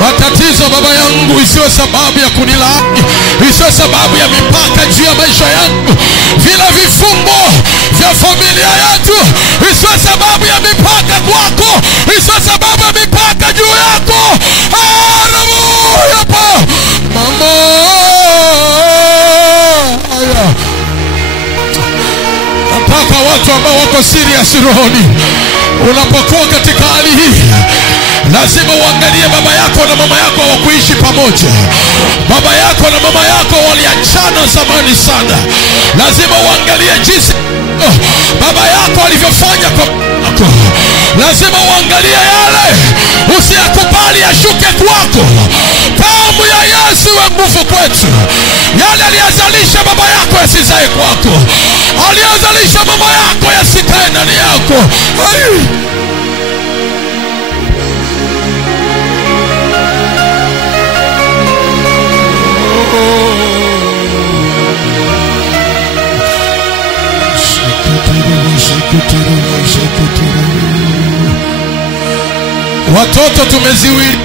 Matatizo baba yangu isiwe sababu ya kunilaani, isiwe sababu ya mipaka juu ya maisha yangu. Vile vifungo vya familia yetu isiwe sababu ya mipaka kwako, isiwe sababu ya mipaka juu yako. Haleluya mama. Aya. Nataka watu ambao wako serious rohoni, unapokuwa katika hali hii, lazima uangalie baba yako na mama yako hawakuishi pamoja. Baba yako na mama yako waliachana zamani sana. Lazima uangalie jinsi baba yako alivyofanya kwa yako. Lazima uangalie yale, usiyakubali ashuke kwako. Damu ya Yesu iwe nguvu kwetu. Yale aliyozalisha baba yako yasizae kwako, aliyozalisha mama yako yasikae ndani yako. Watoto tumeziwili,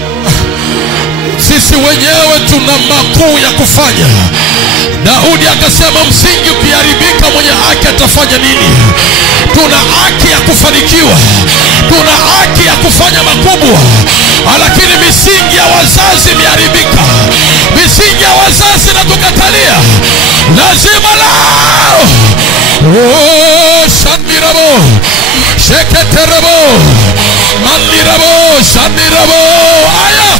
sisi wenyewe tuna makuu ya kufanya. Daudi akasema msingi ukiharibika mwenye haki atafanya nini? Tuna haki ya kufanikiwa, tuna haki ya kufanya makubwa, lakini misingi ya wazazi imeharibika. Misingi ya wazazi na tukatalia. Lazima lao shandirabo sheketerabo mandirabo shandirabo. Aya.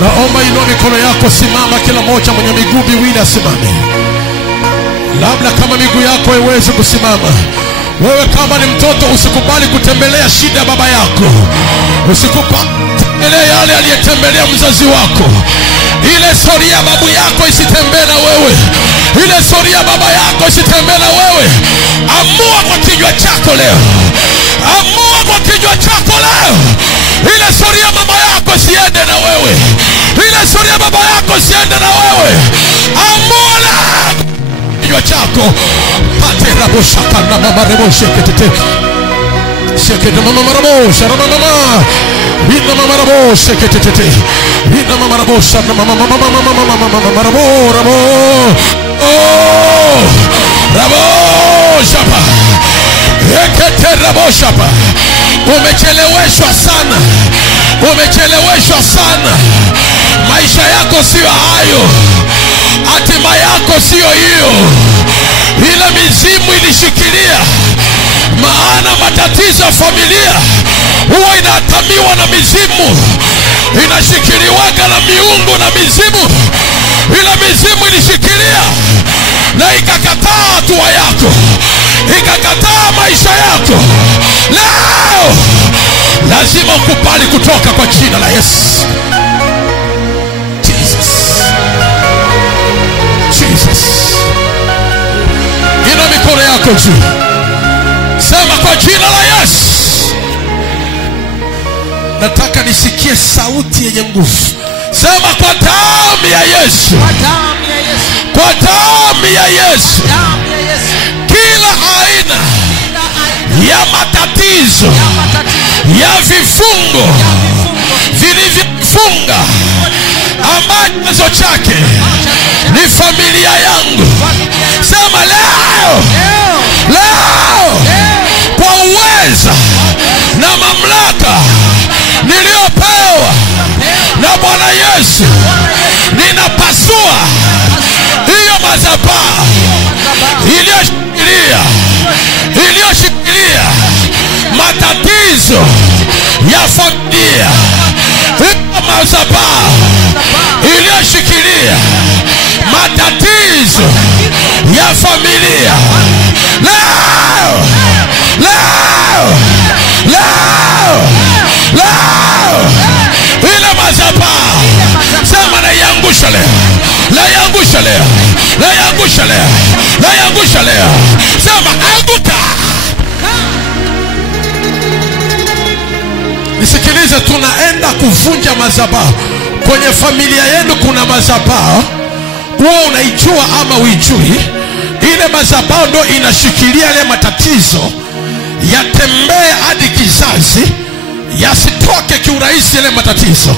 Naomba inua mikono yako, simama kila moja mwenye miguu miwili asimame. Labda kama miguu yako haiwezi kusimama, wewe kama ni mtoto usikubali kutembelea shida ya baba yako. Usikubali kutembelea yale aliyetembelea mzazi wako. Ile storia ya babu yako isitembee na wewe. Ile storia ya baba yako isitembee na wewe. Amua kwa kinywa chako leo. Amua kwa kinywa chako leo. Ile storia ya mama yako siende na wewe. Ile storia ya baba yako siende na wewe. Amua leo kinywa chako. Pate rabo shaka na mama rabo sheketete. Shekete mama rabo shara mama. Bina mama rabo sheketete. Bina mama rabo shara mama rabo rabo. Oh! Rabo shapa. Ekete rabo shapa. Umecheleweshwa sana. Umecheleweshwa sana. Maisha yako sio hayo. Hatima yako sio hiyo. Ile mizimu ilishikilia. Maana matatizo ya familia huwa inatamiwa na mizimu. Inashikiliwaga na miungu na mizimu. Ile mizimu ilishikilia na ikakataa hatua yako, ikakataa maisha yako. Leo lazima ukubali kutoka kwa jina la Yesu. Jesus. Jesus. Ina mikono yako juu. Sema kwa jina la Yesu. Nataka nisikie sauti yenye nguvu. Sema kwa damu ya Yesu. Kwa damu ya Yesu. Kwa damu ya Yesu. Damu ya Yesu. Kila aina ya matatizo, ya vifungo vilivyofunga ambayo chanzo chake ni familia yangu. Sema leo kwa uweza na mamlaka niliyopewa na Bwana Yesu, ninapasua hiyo madhabahu iliyoshikilia matatizo ya familia, hiyo madhabahu iliyoshikilia matatizo ya familia. Leo ile madhabahu, sema naiangusha leo, naiangusha leo, naiangusha leo, naiangusha leo. Sema anguka. Nisikilize, tunaenda kuvunja madhabahu kwenye familia yenu. Kuna madhabahu wewe unaijua ama uijui, ile madhabahu ndio inashikilia ile matatizo yatembee hadi kizazi, yasitoke kiurahisi ile matatizo.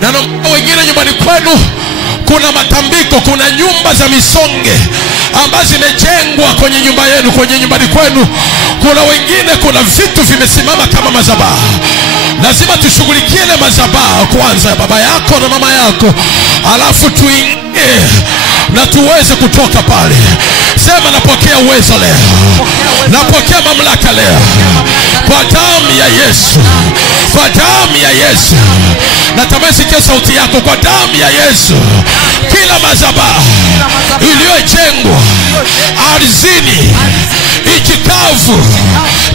Na wengine nyumbani kwenu kuna matambiko, kuna nyumba za misonge ambazo zimejengwa kwenye nyumba yenu, kwenye nyumbani kwenu. Kuna wengine kuna vitu vimesimama kama madhabahu. Lazima tushughulikie ile madhabahu kwanza ya baba yako na mama yako, alafu tuingie na tuweze kutoka pale. Sema napokea uwezo leo, napokea mamlaka leo kwa damu ya Yesu, kwa damu ya Yesu. Natamani sikia sauti yako, kwa damu ya Yesu. Kila madhabahu iliyojengwa ardhini, nchi kavu,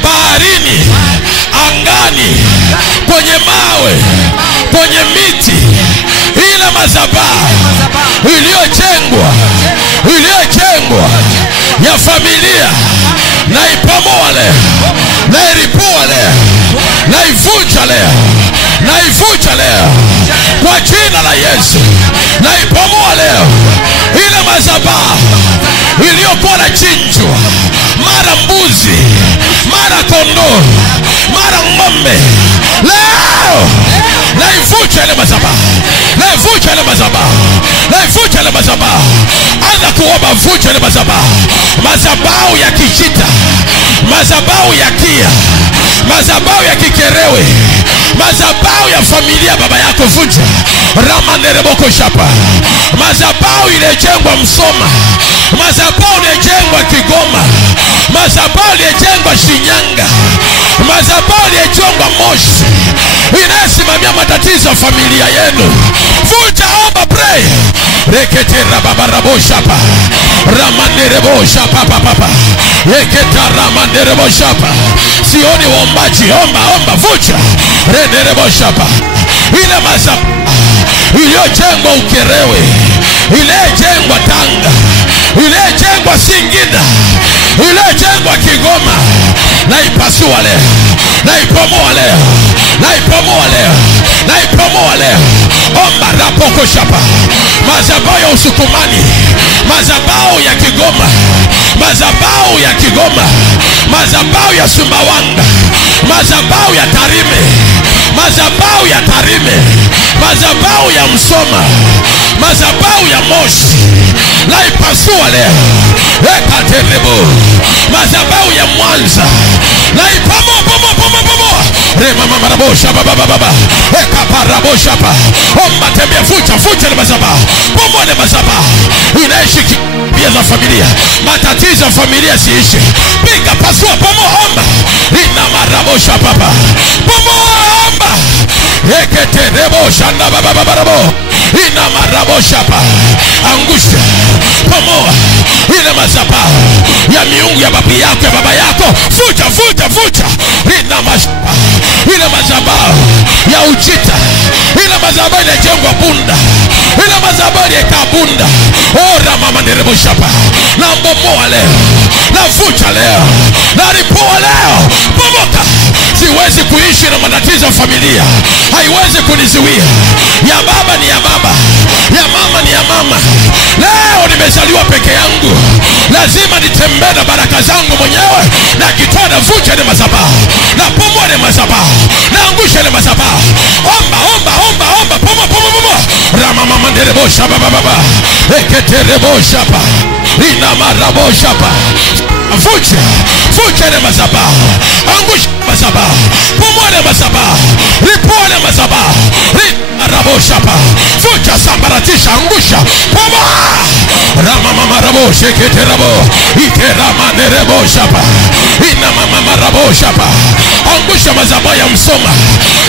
baharini, angani, kwenye mawe, kwenye miti, ile madhabahu iliyojengwa ya familia, naipomoa leo, nairipua leo, naivunja leo, naivunja leo kwa jina la Yesu. Naipomoa leo ile madhabahu iliyokuwa na chinjwa, mara mbuzi, mara kondoo, mara ng'ombe. Leo naivunja ile madhabahu, naivunja ile madhabahu, naivunja ile madhabahu. Anza kuomba, vunja ile madhabahu, madhabahu ya kijita, madhabahu ya kia, madhabahu ya Kikerewe, madhabahu ya familia baba yako, vunja. Ramanereboko shapa, madhabahu iliyojengwa Msoma, madhabahu iliyojengwa Kigoma, madhabahu iliyojengwa Shinyanga, madhabahu iliyojengwa Moshi, inasimamia matatizo ya familia yenu. Vunja, omba, pray. Reketera baba raboshapa, ramanerebosha papa papa, reketara ramanerebosha. Sioni waombaji, omba, vunja. Renereboshapa, ile madhabahu iliyojengwa Ukerewe, iliyojengwa Tanga, iliyojengwa Singida, iliyojengwa Kigoma, naipasua leo, naipomoa leo, naipomoa leo, naipomoa leo. Omba rapoko shapa, madhabahu ya Usukumani, madhabahu ya Kigoma, madhabahu ya Kigoma, madhabahu ya Sumbawanga, madhabahu ya Tarime, madhabahu ya Tarime, madhabahu ya Msoma, madhabahu ya Moshi, naipasua leo. Ekaterebo, madhabahu ya Mwanza, naipomoa. Rema mama rabosha baba, ekaparabosha pa. Omba, tembea, vunja ile madhabahu, pomoa ile madhabahu inayoshikilia za familia, matatizo ya familia siishi. Piga, pasua, pomoa, omba. Ina marabosha papa, pomoa, omba. Eketerebosha na baba rabo, ina marabosha pa. Angusha, pomoa ile madhabahu ya miungu ya babu yako, ya baba yako. Vunja. Ina mashapa, ile madhabahu ya Ujita, ile madhabahu inajengwa Bunda, ile madhabahu ya Kabunda. Ora mama nereboshapa, na mbomoa leo, na vunja leo, na ripua leo. Pomoka. Siwezi kuishi na matatizo ya familia, haiwezi kunizuia. Ya baba ni ya baba, ya mama ni ya mama. Leo nimezaliwa peke yangu, lazima nitembee na baraka zangu mwenyewe. Na kitoa na vunja ile madhabahu, na pomoa ile madhabahu, na angusha ile madhabahu. Omba, omba, omba, omba, pomoa, pomoa, pomoa. Rama mama nderebo shaba baba, eketerebo shaba, ina marabo shaba. Vunja, vunja ile madhabahu, angusha madhabahu, pomoa ile madhabahu, ripoa ile madhabahu, rabo shaba. Vunja, sambaratisha, angusha, pomoa. Rama mama rabo sheketerabo, ikerama nderebo shaba, ina mama rabo shaba. Angusha madhabahu ya Msoma.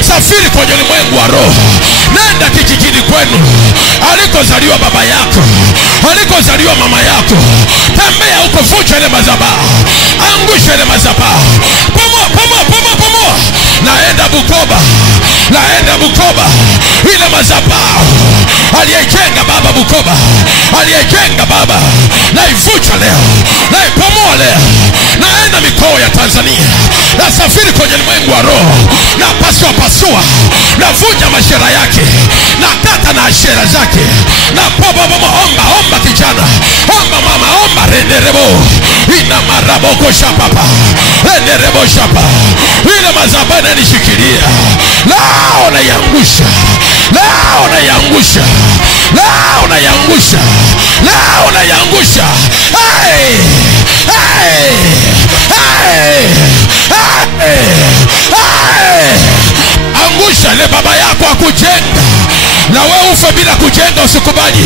Safiri kwenye ulimwengu wa roho. Nenda kijijini kwenu alikozaliwa baba yako, alikozaliwa mama yako. Tembea huko, vunja ile madhabahu, angusha ile madhabahu. Pomoa, pomoa, pomoa, pomoa. Naenda Bukoba, naenda Bukoba. Ile madhabahu aliyejenga baba Bukoba, aliyejenga baba, naivunja leo, naipomoa leo. Naenda mikoa ya Tanzania, nasafiri kwenye ulimwengu wa roho, na pasua pasua, navunja mashera yake, na kata na ashera zake. Na popo mama, omba, omba kijana, omba mama, omba. Renderebo, ina maraboko shapapa, renderebo shapa. Ile madhabahu inanishikilia, lao naiangusha, lao naiangusha, lao naiangusha, lao naiangusha. Hey, hey, hey, hey, hey. Angusha ile baba yako akujenga, na wewe ufe bila kujenga. Usikubali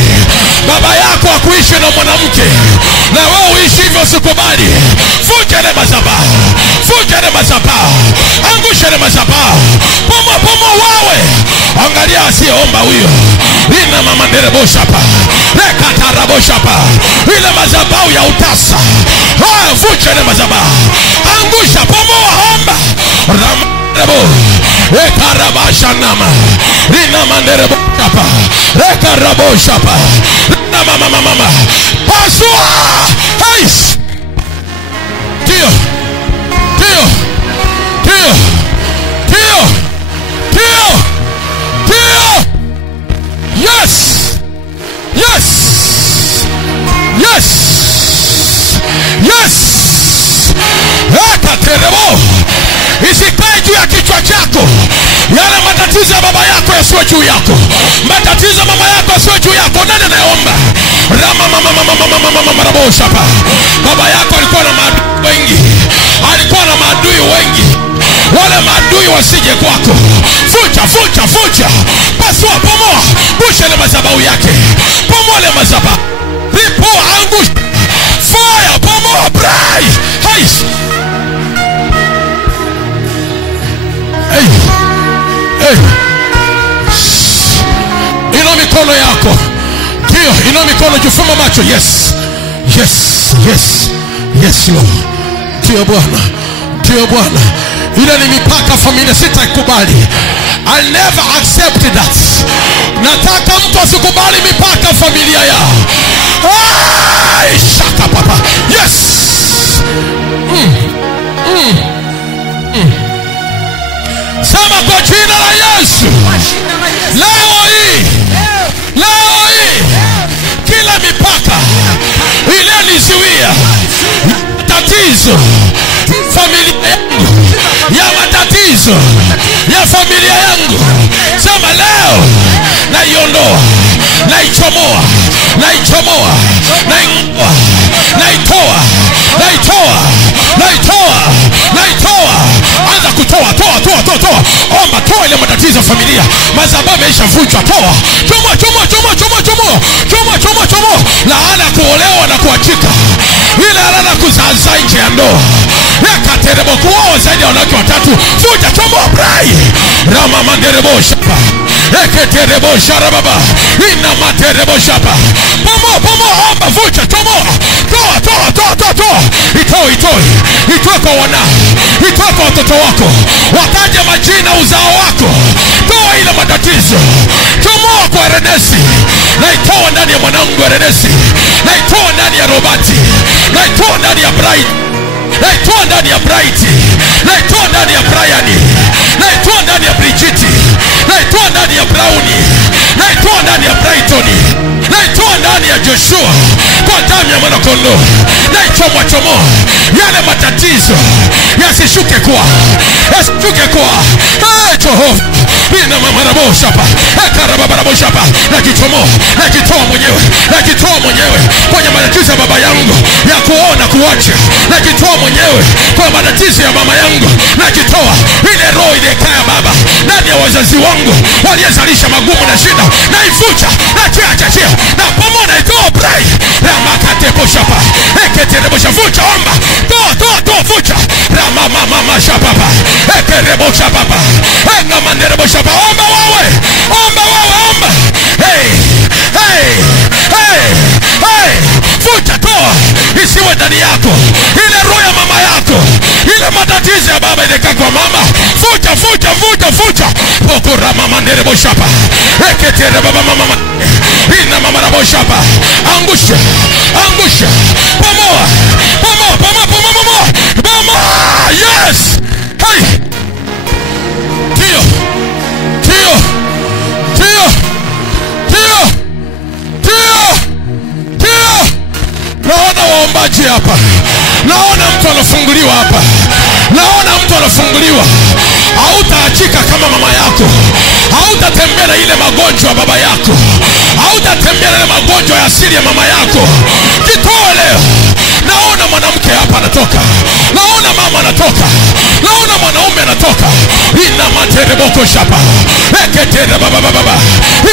baba yako akuishi na mwanamke, na wewe uishi hivyo. Usikubali. Vunja ile madhabahu, vunja ile madhabahu, angusha ile madhabahu. Pomoa, pomoa wawe. Angalia asiyeomba huyo. Ina mama nderebo shapa, rekatarabo shapa. Ile madhabahu ya utasa, vunja ile madhabahu, angusha, pomoa, omba. Ramarabo, ekarabasha nama, ina manderebo shapa, rekarabo shapa. Na mama, pasua. Hais. Tio, tio, tio, tio, tio, tio. Yes, yes, yes, yes. Ekaterebo. Isikae juu ya kichwa chako. Yale matatizo ya baba yako yasiwe juu yako, matatizo mama yako yasiwe juu yako. Nani anayeomba? Rama mama rabo shapa. Baba yako alikuwa na maadui wengi, alikuwa na maadui wengi. Wale maadui wasije kwako. Vunja, vunja, vunja, pasua, pomoa. Busha ile madhabahu yake, pomoa ile madhabahu, ripoa, angusha, fire, pomoa, pray. Hais. Hey, hey. Ina mikono yako. Ndio, ina mikono, jifuma macho. Yes, yes, yes, yes Lord. Ndio Bwana, ndio Bwana. Ile ni mipaka familia, sitakubali. I'll never accept that. Nataka mtu asikubali mipaka familia yao. Ay, shaka papa. Yes. Sema kwa jina la Yesu. Leo hii, leo hii, kila mipaka ile nizuia tatizo familia yangu, ya matatizo ya familia yangu, sema leo naiondoa, naichomoa, naichomoa, naing'oa, naitoa, naitoa, naitoa, naitoa. Anza kutoa, toa, toa, toa, toa. Omba, toa ile matatizo familia. Madhabahu imeshavunjwa, toa. Chomoa, chomoa, chomoa, chomoa, chomoa. Chomoa, chomoa, chomoa. Laana kuolewa na kuachika. Ile laana kuzaza nje ya ndoa. Yakaterebo kuoa zaidi ya wanawake watatu. Vunja, chomoa, pray. Rama manderebo shapa. Eketerebo sharababa. Ina materebo shapa. Pomoa, pomoa, omba, vunja, chomoa. Toa, toa, toa, toa, toa. Itoe, itoe. Itoe kwa wanao, itoe kwa watoto wako, wataje majina uzao wako. Toa ile matatizo, chomoa kwa Ernesti. Naitoa ndani ya mwanangu Ernesti, naitoa ndani ya Robati, naitoa ndani ya Bright, naitoa ndani ya Bright, naitoa ndani ya Brian, naitoa ndani ya Bridget, naitoa ndani ya Brownie, naitoa ndani ya Brighton, naitoa ndani ya Joshua. mwana kondoo. Na chomoa yale matatizo yasishuke kwa Jehova. Ina mama raboshapa ekarabababoshapa. Najitoa mwenyewe kwenye matatizo ya baba yangu ya kuona kuacha. Najitoa mwenyewe kwa matatizo ya mama yangu. Najitoa ile roho ile kaya baba ndani ya wazazi wangu waliozalisha magumu na shida. Naivuja nachia na pomona itoa pray na makate boshapa eketerebo shavucha omba toa vucha na mama shapapa ekerebo shapapa engamanderebo shapa omba wewe hey vucha toa isiwe ndani yako ile roho ya mama yako, ile matatizo ya baba ile kwa mama. Vucha pokora mama nderebo shapa eketerebo mama ina mama rabo shapa. Angusha pamoa. Yes, hey, tio. Naona waombaji hapa, naona mtu anafunguliwa hapa, hautaachika kama mama yako, hautatembea na ile magonjwa ya baba yako, hautatembea na ile magonjwa ya asili ya mama yako. Jitoe leo. Naona mwanamke hapa anatoka, naona mama anatoka, naona mwanaume anatoka. Ina materebo shapa eketere baba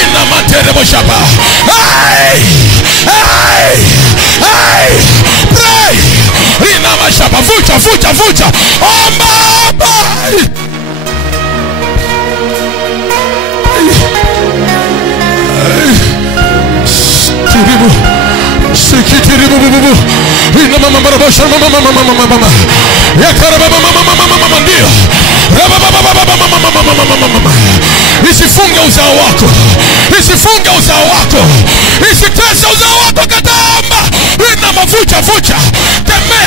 ina materebo shapa. Hey pray ina mashapa. Vucha omba. Sikitiribu ina mama barabosha mama yakara mama ndio isifunge uzao wako, isitese uzao wako. Katamba ina mavucha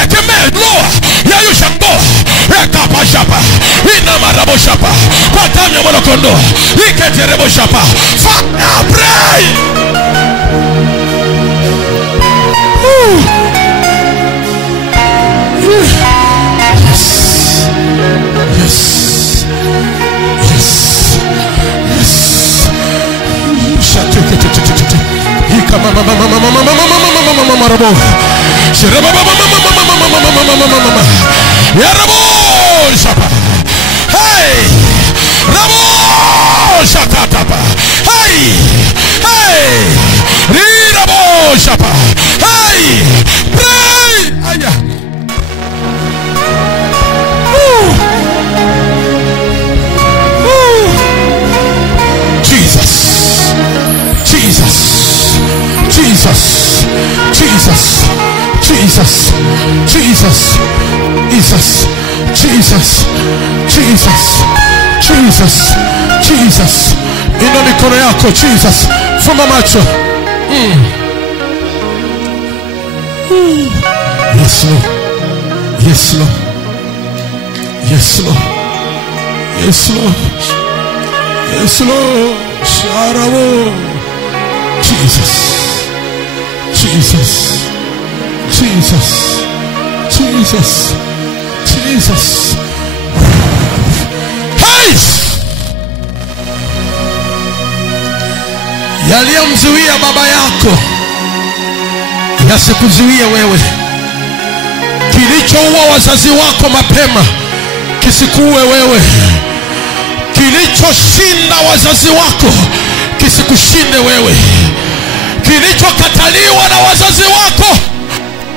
tembea loa yayusha ngoa ekapa shapa ina marabo shapa kwa damu ya mwana kondoo iketerebo shapa. Fire pray. Jesus. Ina mikono yako. Jesus, fumba macho. Yes Lord. Sharabo. Jesus. Hey! Yaliyomzuia baba yako yasikuzuie wewe. Kilichoua wazazi wako mapema kisikuue wewe. Kilichoshinda wazazi wako kisikushinde wewe. Kilichokataliwa na wazazi wako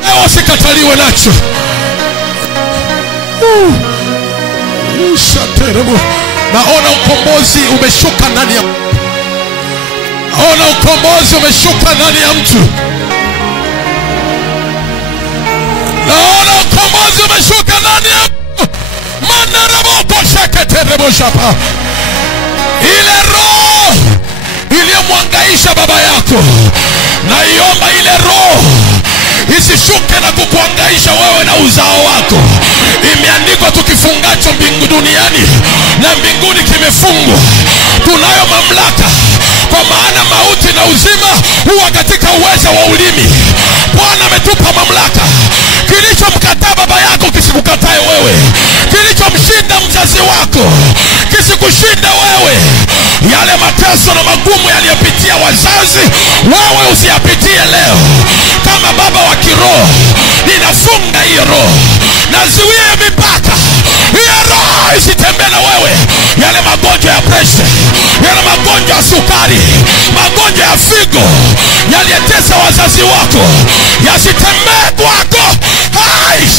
leo usikataliwe nacho. Naona ukombozi umeshuka ndani ya mtu. Ile roho iliyomwangaisha baba yako, naiomba ile roho isishuke na kukuangaisha wewe na uzao wako. Imeandikwa tukifungacho mbingu duniani na mbinguni kimefungwa. Tunayo mamlaka, kwa maana mauti na uzima huwa katika uwezo wa ulimi. Bwana ametupa mamlaka. Kilichomkataa baba yako kisikukatae wewe. Kilichomshinda mzazi wako kisikushinde wewe. Yale mateso na magumu yaliyopitia wazazi, wewe usiyapitie leo. Kama baba wa kiroho, ninafunga hiyo roho, nazuia mipaka, hiyo roho isitembee na wewe. Yale magonjwa ya pressure, yale magonjwa ya sukari, magonjwa ya figo yaliyetesa wazazi wako, yasitembee kwako.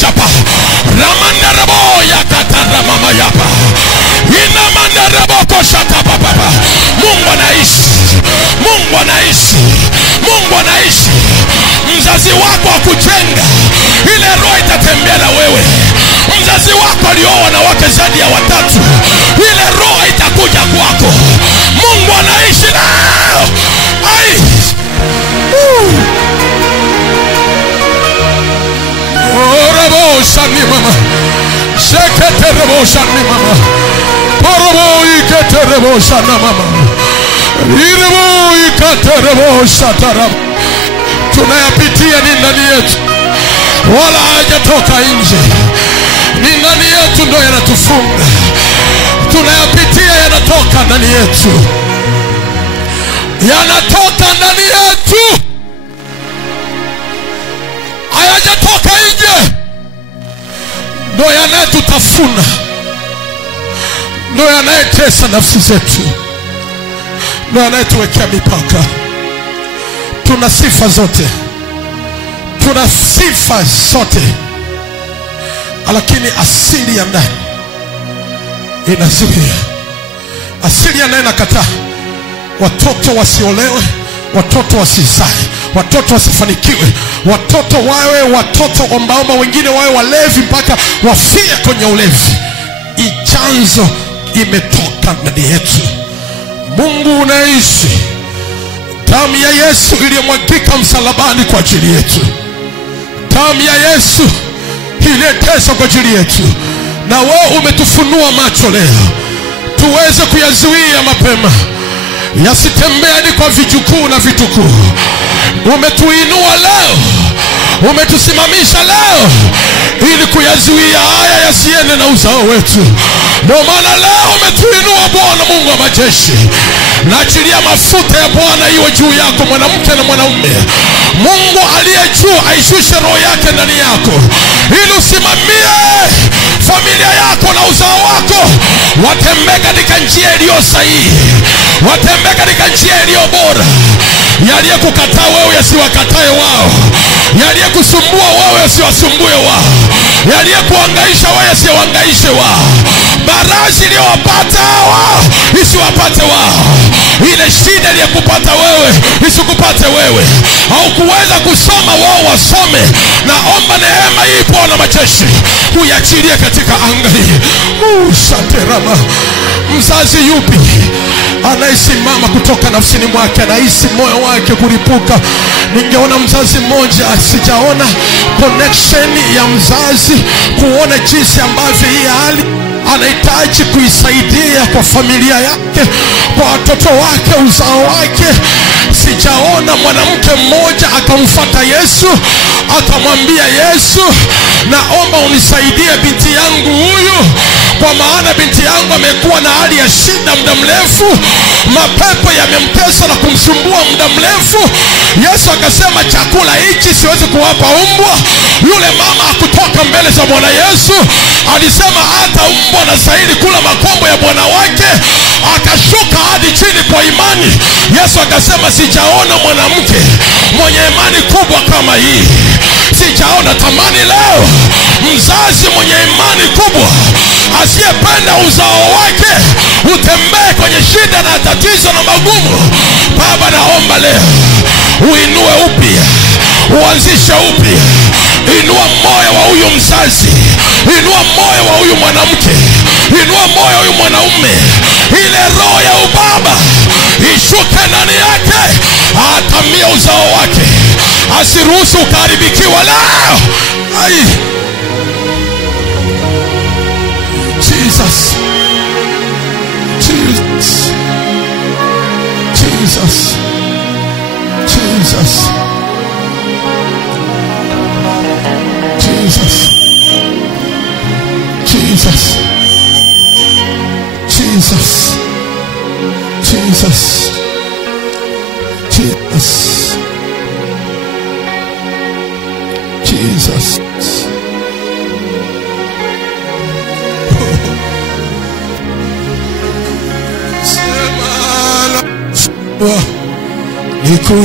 Shapa ramandarabo yakatara mama yapa ina mandarabo koshata baba. Mungu anaishi, Mungu anaishi, Mungu anaishi. Mzazi wako akujenga, ile roho itatembea na wewe. Mzazi wako alioa na wake zaidi ya 3, ile roho itakuja kwako. Mungu anaishi nao. Orabo shani mama, sheketerebo shani mama, porobo iketerebo shana mama, irebo ikaterebo shatara. Tunayapitia ni ndani yetu, wala hajatoka nje. Ni ndani yetu ndo yanatufunga. Tunayapitia yanatoka ndani yetu, yanatoka ndani yetu, hayajatoka nje. Ndo yanayotutafuna, ndo yanayetesa nafsi zetu, ndo yanayetuwekea mipaka. Tuna sifa zote, tuna sifa zote, lakini asili ya ndani inazuia. Asili ya ndani inakataa. Watoto wasiolewe, watoto wasizae, watoto wasifanikiwe, watoto wawe watoto ombaomba, wengine wawe walevi mpaka wafie kwenye ulevi. Ichanzo imetoka ndani yetu. Mungu unaishi. Damu ya Yesu iliyomwagika msalabani kwa ajili yetu, damu ya Yesu iliyoteswa kwa ajili yetu, na wewe umetufunua macho leo tuweze kuyazuia mapema, yasitembee hadi kwa vijukuu na vitukuu. Umetuinua leo, umetusimamisha leo ili kuyazuia haya yasiende na uzao wetu. Ndio maana leo umetuinua Bwana Mungu wa majeshi. Naachilia mafuta ya Bwana iwe juu yako, mwanamke na mwanaume. Mungu aliye juu aishushe roho yake ndani yako ili usimamie familia yako na uzao wako, watembee katika njia iliyo sahihi, watembee katika njia iliyo bora. Yaliyekukataa wewe yasiwakatae wao, yaliyekusumbua wewe yasiwasumbue wao, yaliyekuhangaisha wewe yasiwahangaishe wao. Barazi iliyowapata wao isiwapate wao. Ile shida iliyokupata wewe isikupate wewe. Au kuweza kusoma wao wasome. Naomba neema hii Bwana majeshi uiachilie katika anga hii. Shaterama. Mzazi yupi anayesimama kutoka nafsini mwake, anahisi moyo wake kuripuka? Ningeona mzazi mmoja, sijaona connection ya mzazi kuona jinsi ambavyo hii hali anahitaji kuisaidia kwa familia yake, kwa watoto wake, uzao wake. Sijaona mwanamke mmoja akamfuata Yesu akamwambia Yesu, naomba unisaidie binti yangu huyu, kwa maana binti yangu amekuwa na hali ya shida muda mrefu, mapepo yamemtesa na kumsumbua muda mrefu. Yesu akasema, chakula hichi siwezi kuwapa mbwa. Yule mama hakutoka mbele za Bwana Yesu, alisema hata mbwa anastahili kula makombo ya bwana wake. Akashuka hadi chini kwa imani. Yesu akasema, sijaona mwanamke mwenye imani kubwa kama hii. Sijaona. Tamani leo mzazi mwenye imani kubwa, asiyependa uzao wake utembee kwenye shida na tatizo na magumu. Baba, naomba leo uinue upya, uanzishe upya. Inua moyo wa huyu mzazi, inua moyo wa huyu mwanamke, inua moyo wa huyu mwanaume. Ile roho ya ubaba ishuke ndani yake, atamie uzao wake, asiruhusu ukaharibikiwa leo. Jesus, Jesus, Jesus, Jesus. Jesus. Jesus. Jesus.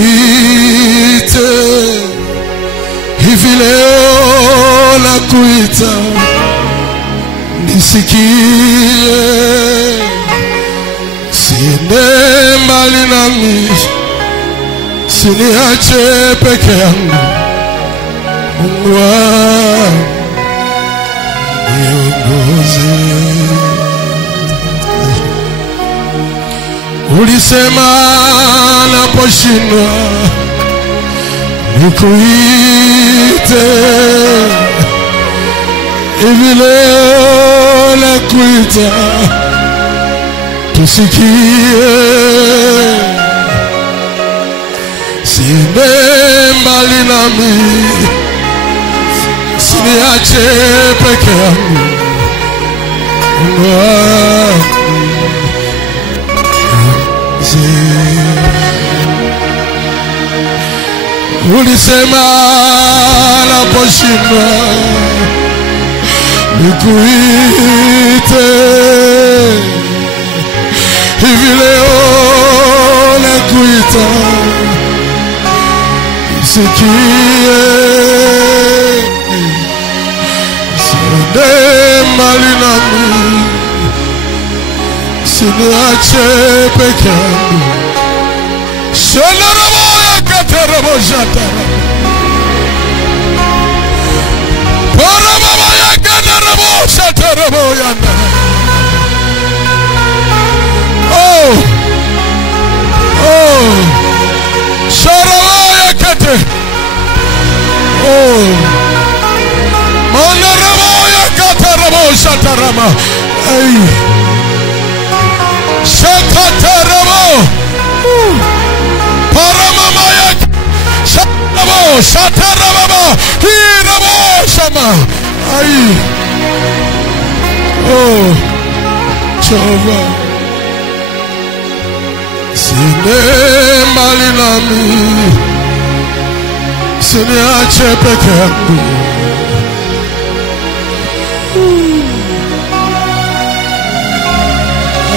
Nikuite hivi leo, nakuita nisikie, siende mbali nami, siniache peke yangu. Mungu wangu niongoze. Ulisema naposhindwa nikuite, hivi leo nakuita, tusikie, siende mbali nami, siniache peke yangu. Mungu wangu ulisema naposhindwa nikuite, hivi leo nakuita, sikie, siende mbali nami, siniache peke yangu. Shalaraboya katarabo jatara, parabaya katarabo shatarabo yanda. Oh, oh, sharabaya kate. Oh, manaraboya katarabo shatarama. Ay, shakatarabo. Paramamaya Shatabo Shatarababa Hirabo Shama. Ay. Oh Chova Sine mbali nami, siniache peke yangu.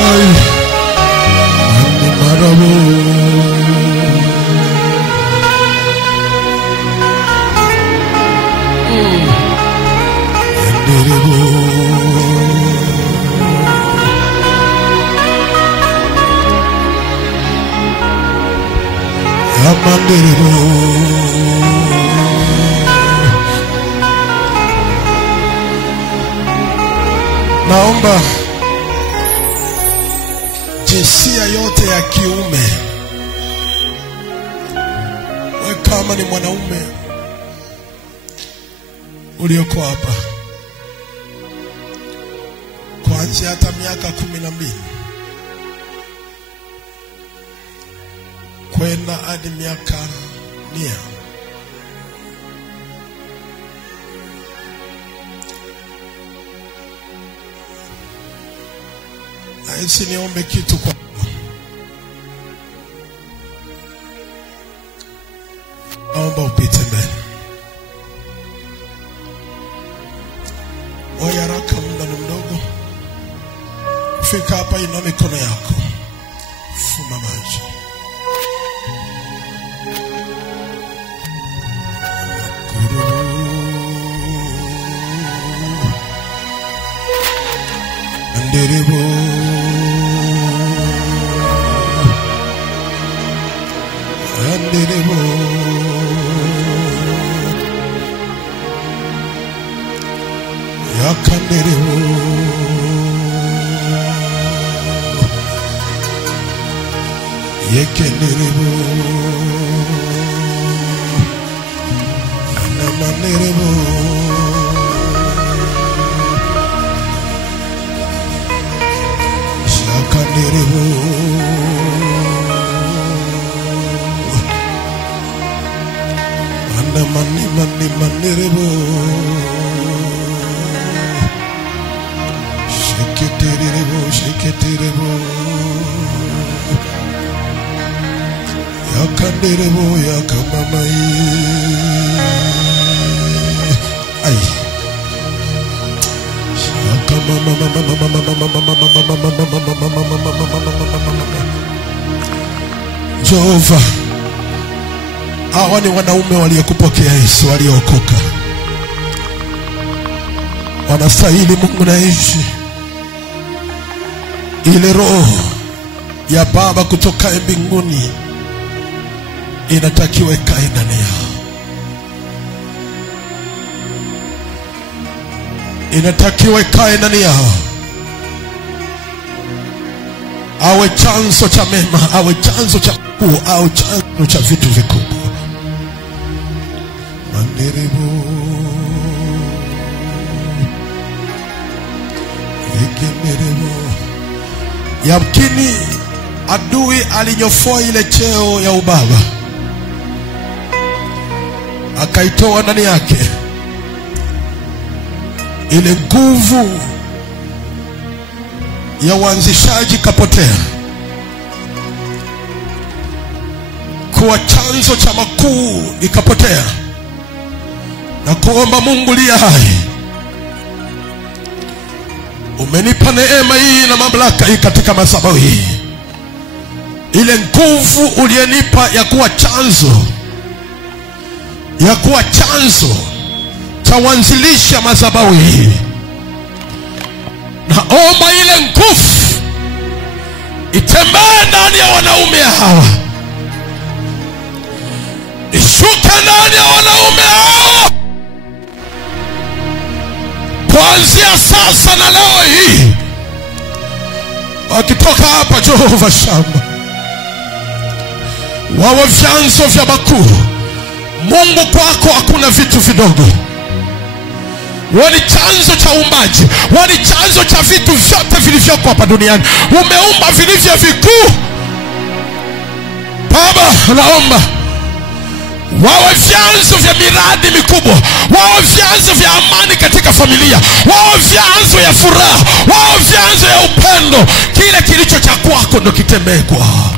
Ay Andi marabo naomba jinsia yote ya kiume, wewe kama ni mwanaume ulioko hapa, kuanzia hata miaka 12 kwenda hadi miaka 100, aisi niombe kitu kwa naomba upite mbele. Haraka, muda ni mdogo. Fika hapa, inua mikono yako, fuma maji. Anderebo Anderebo Yakanderebo Yekenderebo Anamanderebo Shakanderebo Anamanderebo Sheketerebo Shakanderebo ya kamamai. Ai. Jehova, hawa ni wanaume waliokupokea Yesu, waliokoka. Wanastahili Mungu naishi. Ile roho ya Baba kutoka mbinguni inatakiwa ikae ndani yao. Inatakiwa ikae ndani yao. Awe chanzo cha mema, awe chanzo cha kuu, awe chanzo cha vitu vikubwa. Manderebo Ikimerebo. Yamkini adui alinyofoa ile cheo ya ubaba, akaitoa ndani yake. Ile nguvu ya uanzishaji kapotea. Kuwa chanzo cha makuu ikapotea. Na kuomba Mungu liye hai, umenipa neema hii na mamlaka hii katika madhabahu hii. Ile nguvu uliyenipa ya kuwa chanzo, cha uanzilisha madhabahu hii, naomba ile nguvu itembee ndani ya wanaume hawa, ishuke ndani ya wanaume hawa kuanzia sasa na leo hii. Wakitoka hapa Jehova Shamba, wawe vyanzo vya makuu. Mungu, kwako hakuna vitu vidogo. Wani chanzo cha uumbaji, wani chanzo cha vitu vyote vilivyoko hapa duniani. Umeumba vilivyo vikuu. Baba, naomba wawe vyanzo vya miradi mikubwa, wawe vyanzo vya amani katika familia, wawe vyanzo ya furaha, wawe vyanzo ya upendo. Kile kilicho cha kwako ndo kitembee kwao.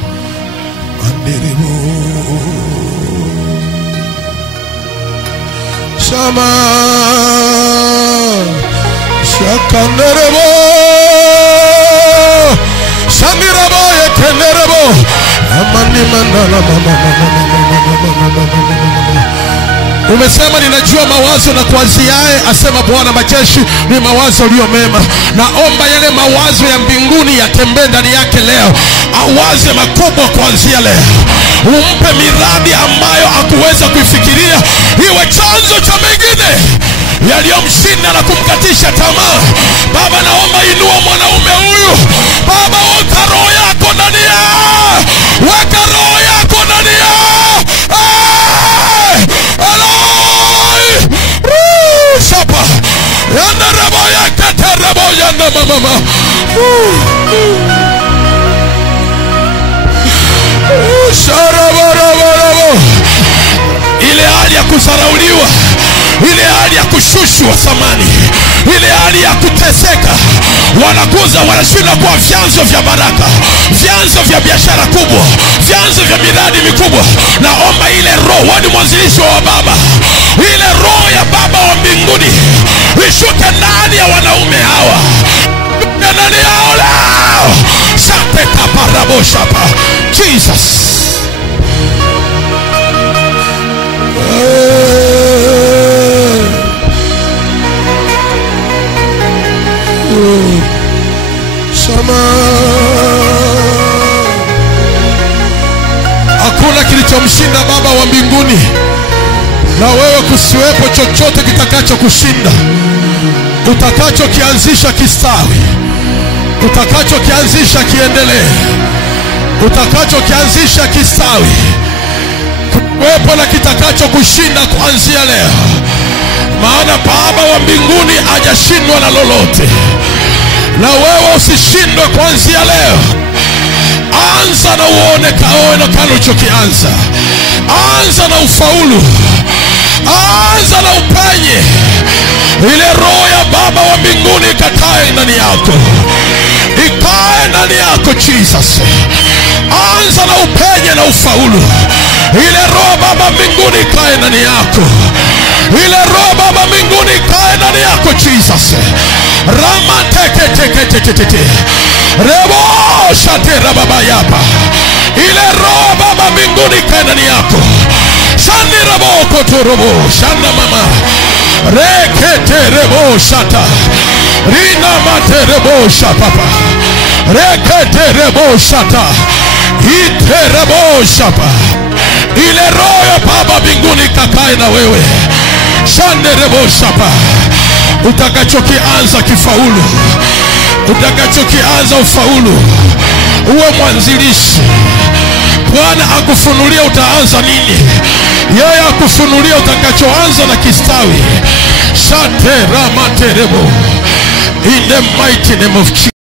Manderebo Shama Shakanderebo Shandirebo Yekenderebo Amani mandala mama. Umesema ninajua mawazo na kuanziae, asema Bwana majeshi, ni mawazo ulio mema. Naomba yale mawazo ya mbinguni yatembee ndani yake leo. Awaze makubwa kuanzia leo. Umpe miradi ambayo hakuweza kuifikiria, iwe chanzo cha mengine yaliyomshinda na kumkatisha tamaa. Baba, naomba inua mwanaume huyu. Baba, weka roho yako ndani yao. Weka roho yako ndani yao. Shapa yanda rabo ya kata rabo yanda mama. Sharabarabo. Ile hali ya kudharauliwa, ile hali ya kushushwa thamani, ile hali ya kuteseka, wanakuza wanashinda kwa vyanzo vya baraka, vyanzo vya biashara kubwa, vyanzo vya miradi mikubwa. Naomba ile roho, wani mwanzilishi wa Baba, ile roho ya Baba wa mbinguni ishuke ndani ya wanaume hawa, ndani yao leo. Sante kaparabo shapa Jesus. Hakuna kilichomshinda Baba wa mbinguni, na wewe kusiwepo chochote kitakacho kushinda. Utakacho kianzisha kistawi, utakacho kianzisha kiendelee, utakacho kianzisha kistawi. Kuwepo na kitakacho kushinda kuanzia leo. Maana Baba wa mbinguni hajashindwa na lolote, na wewe usishindwe kuanzia leo. Anza na uone kaonekano ulichokianza. Anza na ufaulu. Anza na upenye. Ile roho ya Baba wa mbinguni ikakae ndani yako. Ikae ndani yako Jesus. Anza na upenye na ufaulu. Ile roho Baba mbinguni kae ndani yako. Ile roho Baba mbinguni kae ndani yako Jesus. Rama teke teke teke teke. Rebo shatera Baba yapa. Ile roho Baba mbinguni kae ndani yako. Shani rabo kotorobo shana mama. Rekete rebo shata. Rina mate rebo shapapa. Rekete rebo shata. Ite rebo shapa. Ile roho ya Baba mbinguni kakae na wewe. Shande rebo shapa. Utakachokianza kifaulu. Utakachokianza ufaulu. Uwe mwanzilishi. Bwana akufunulia utaanza nini. Yeye akufunulia utakachoanza na kistawi. Shate rama terebo. In the mighty name of Jesus.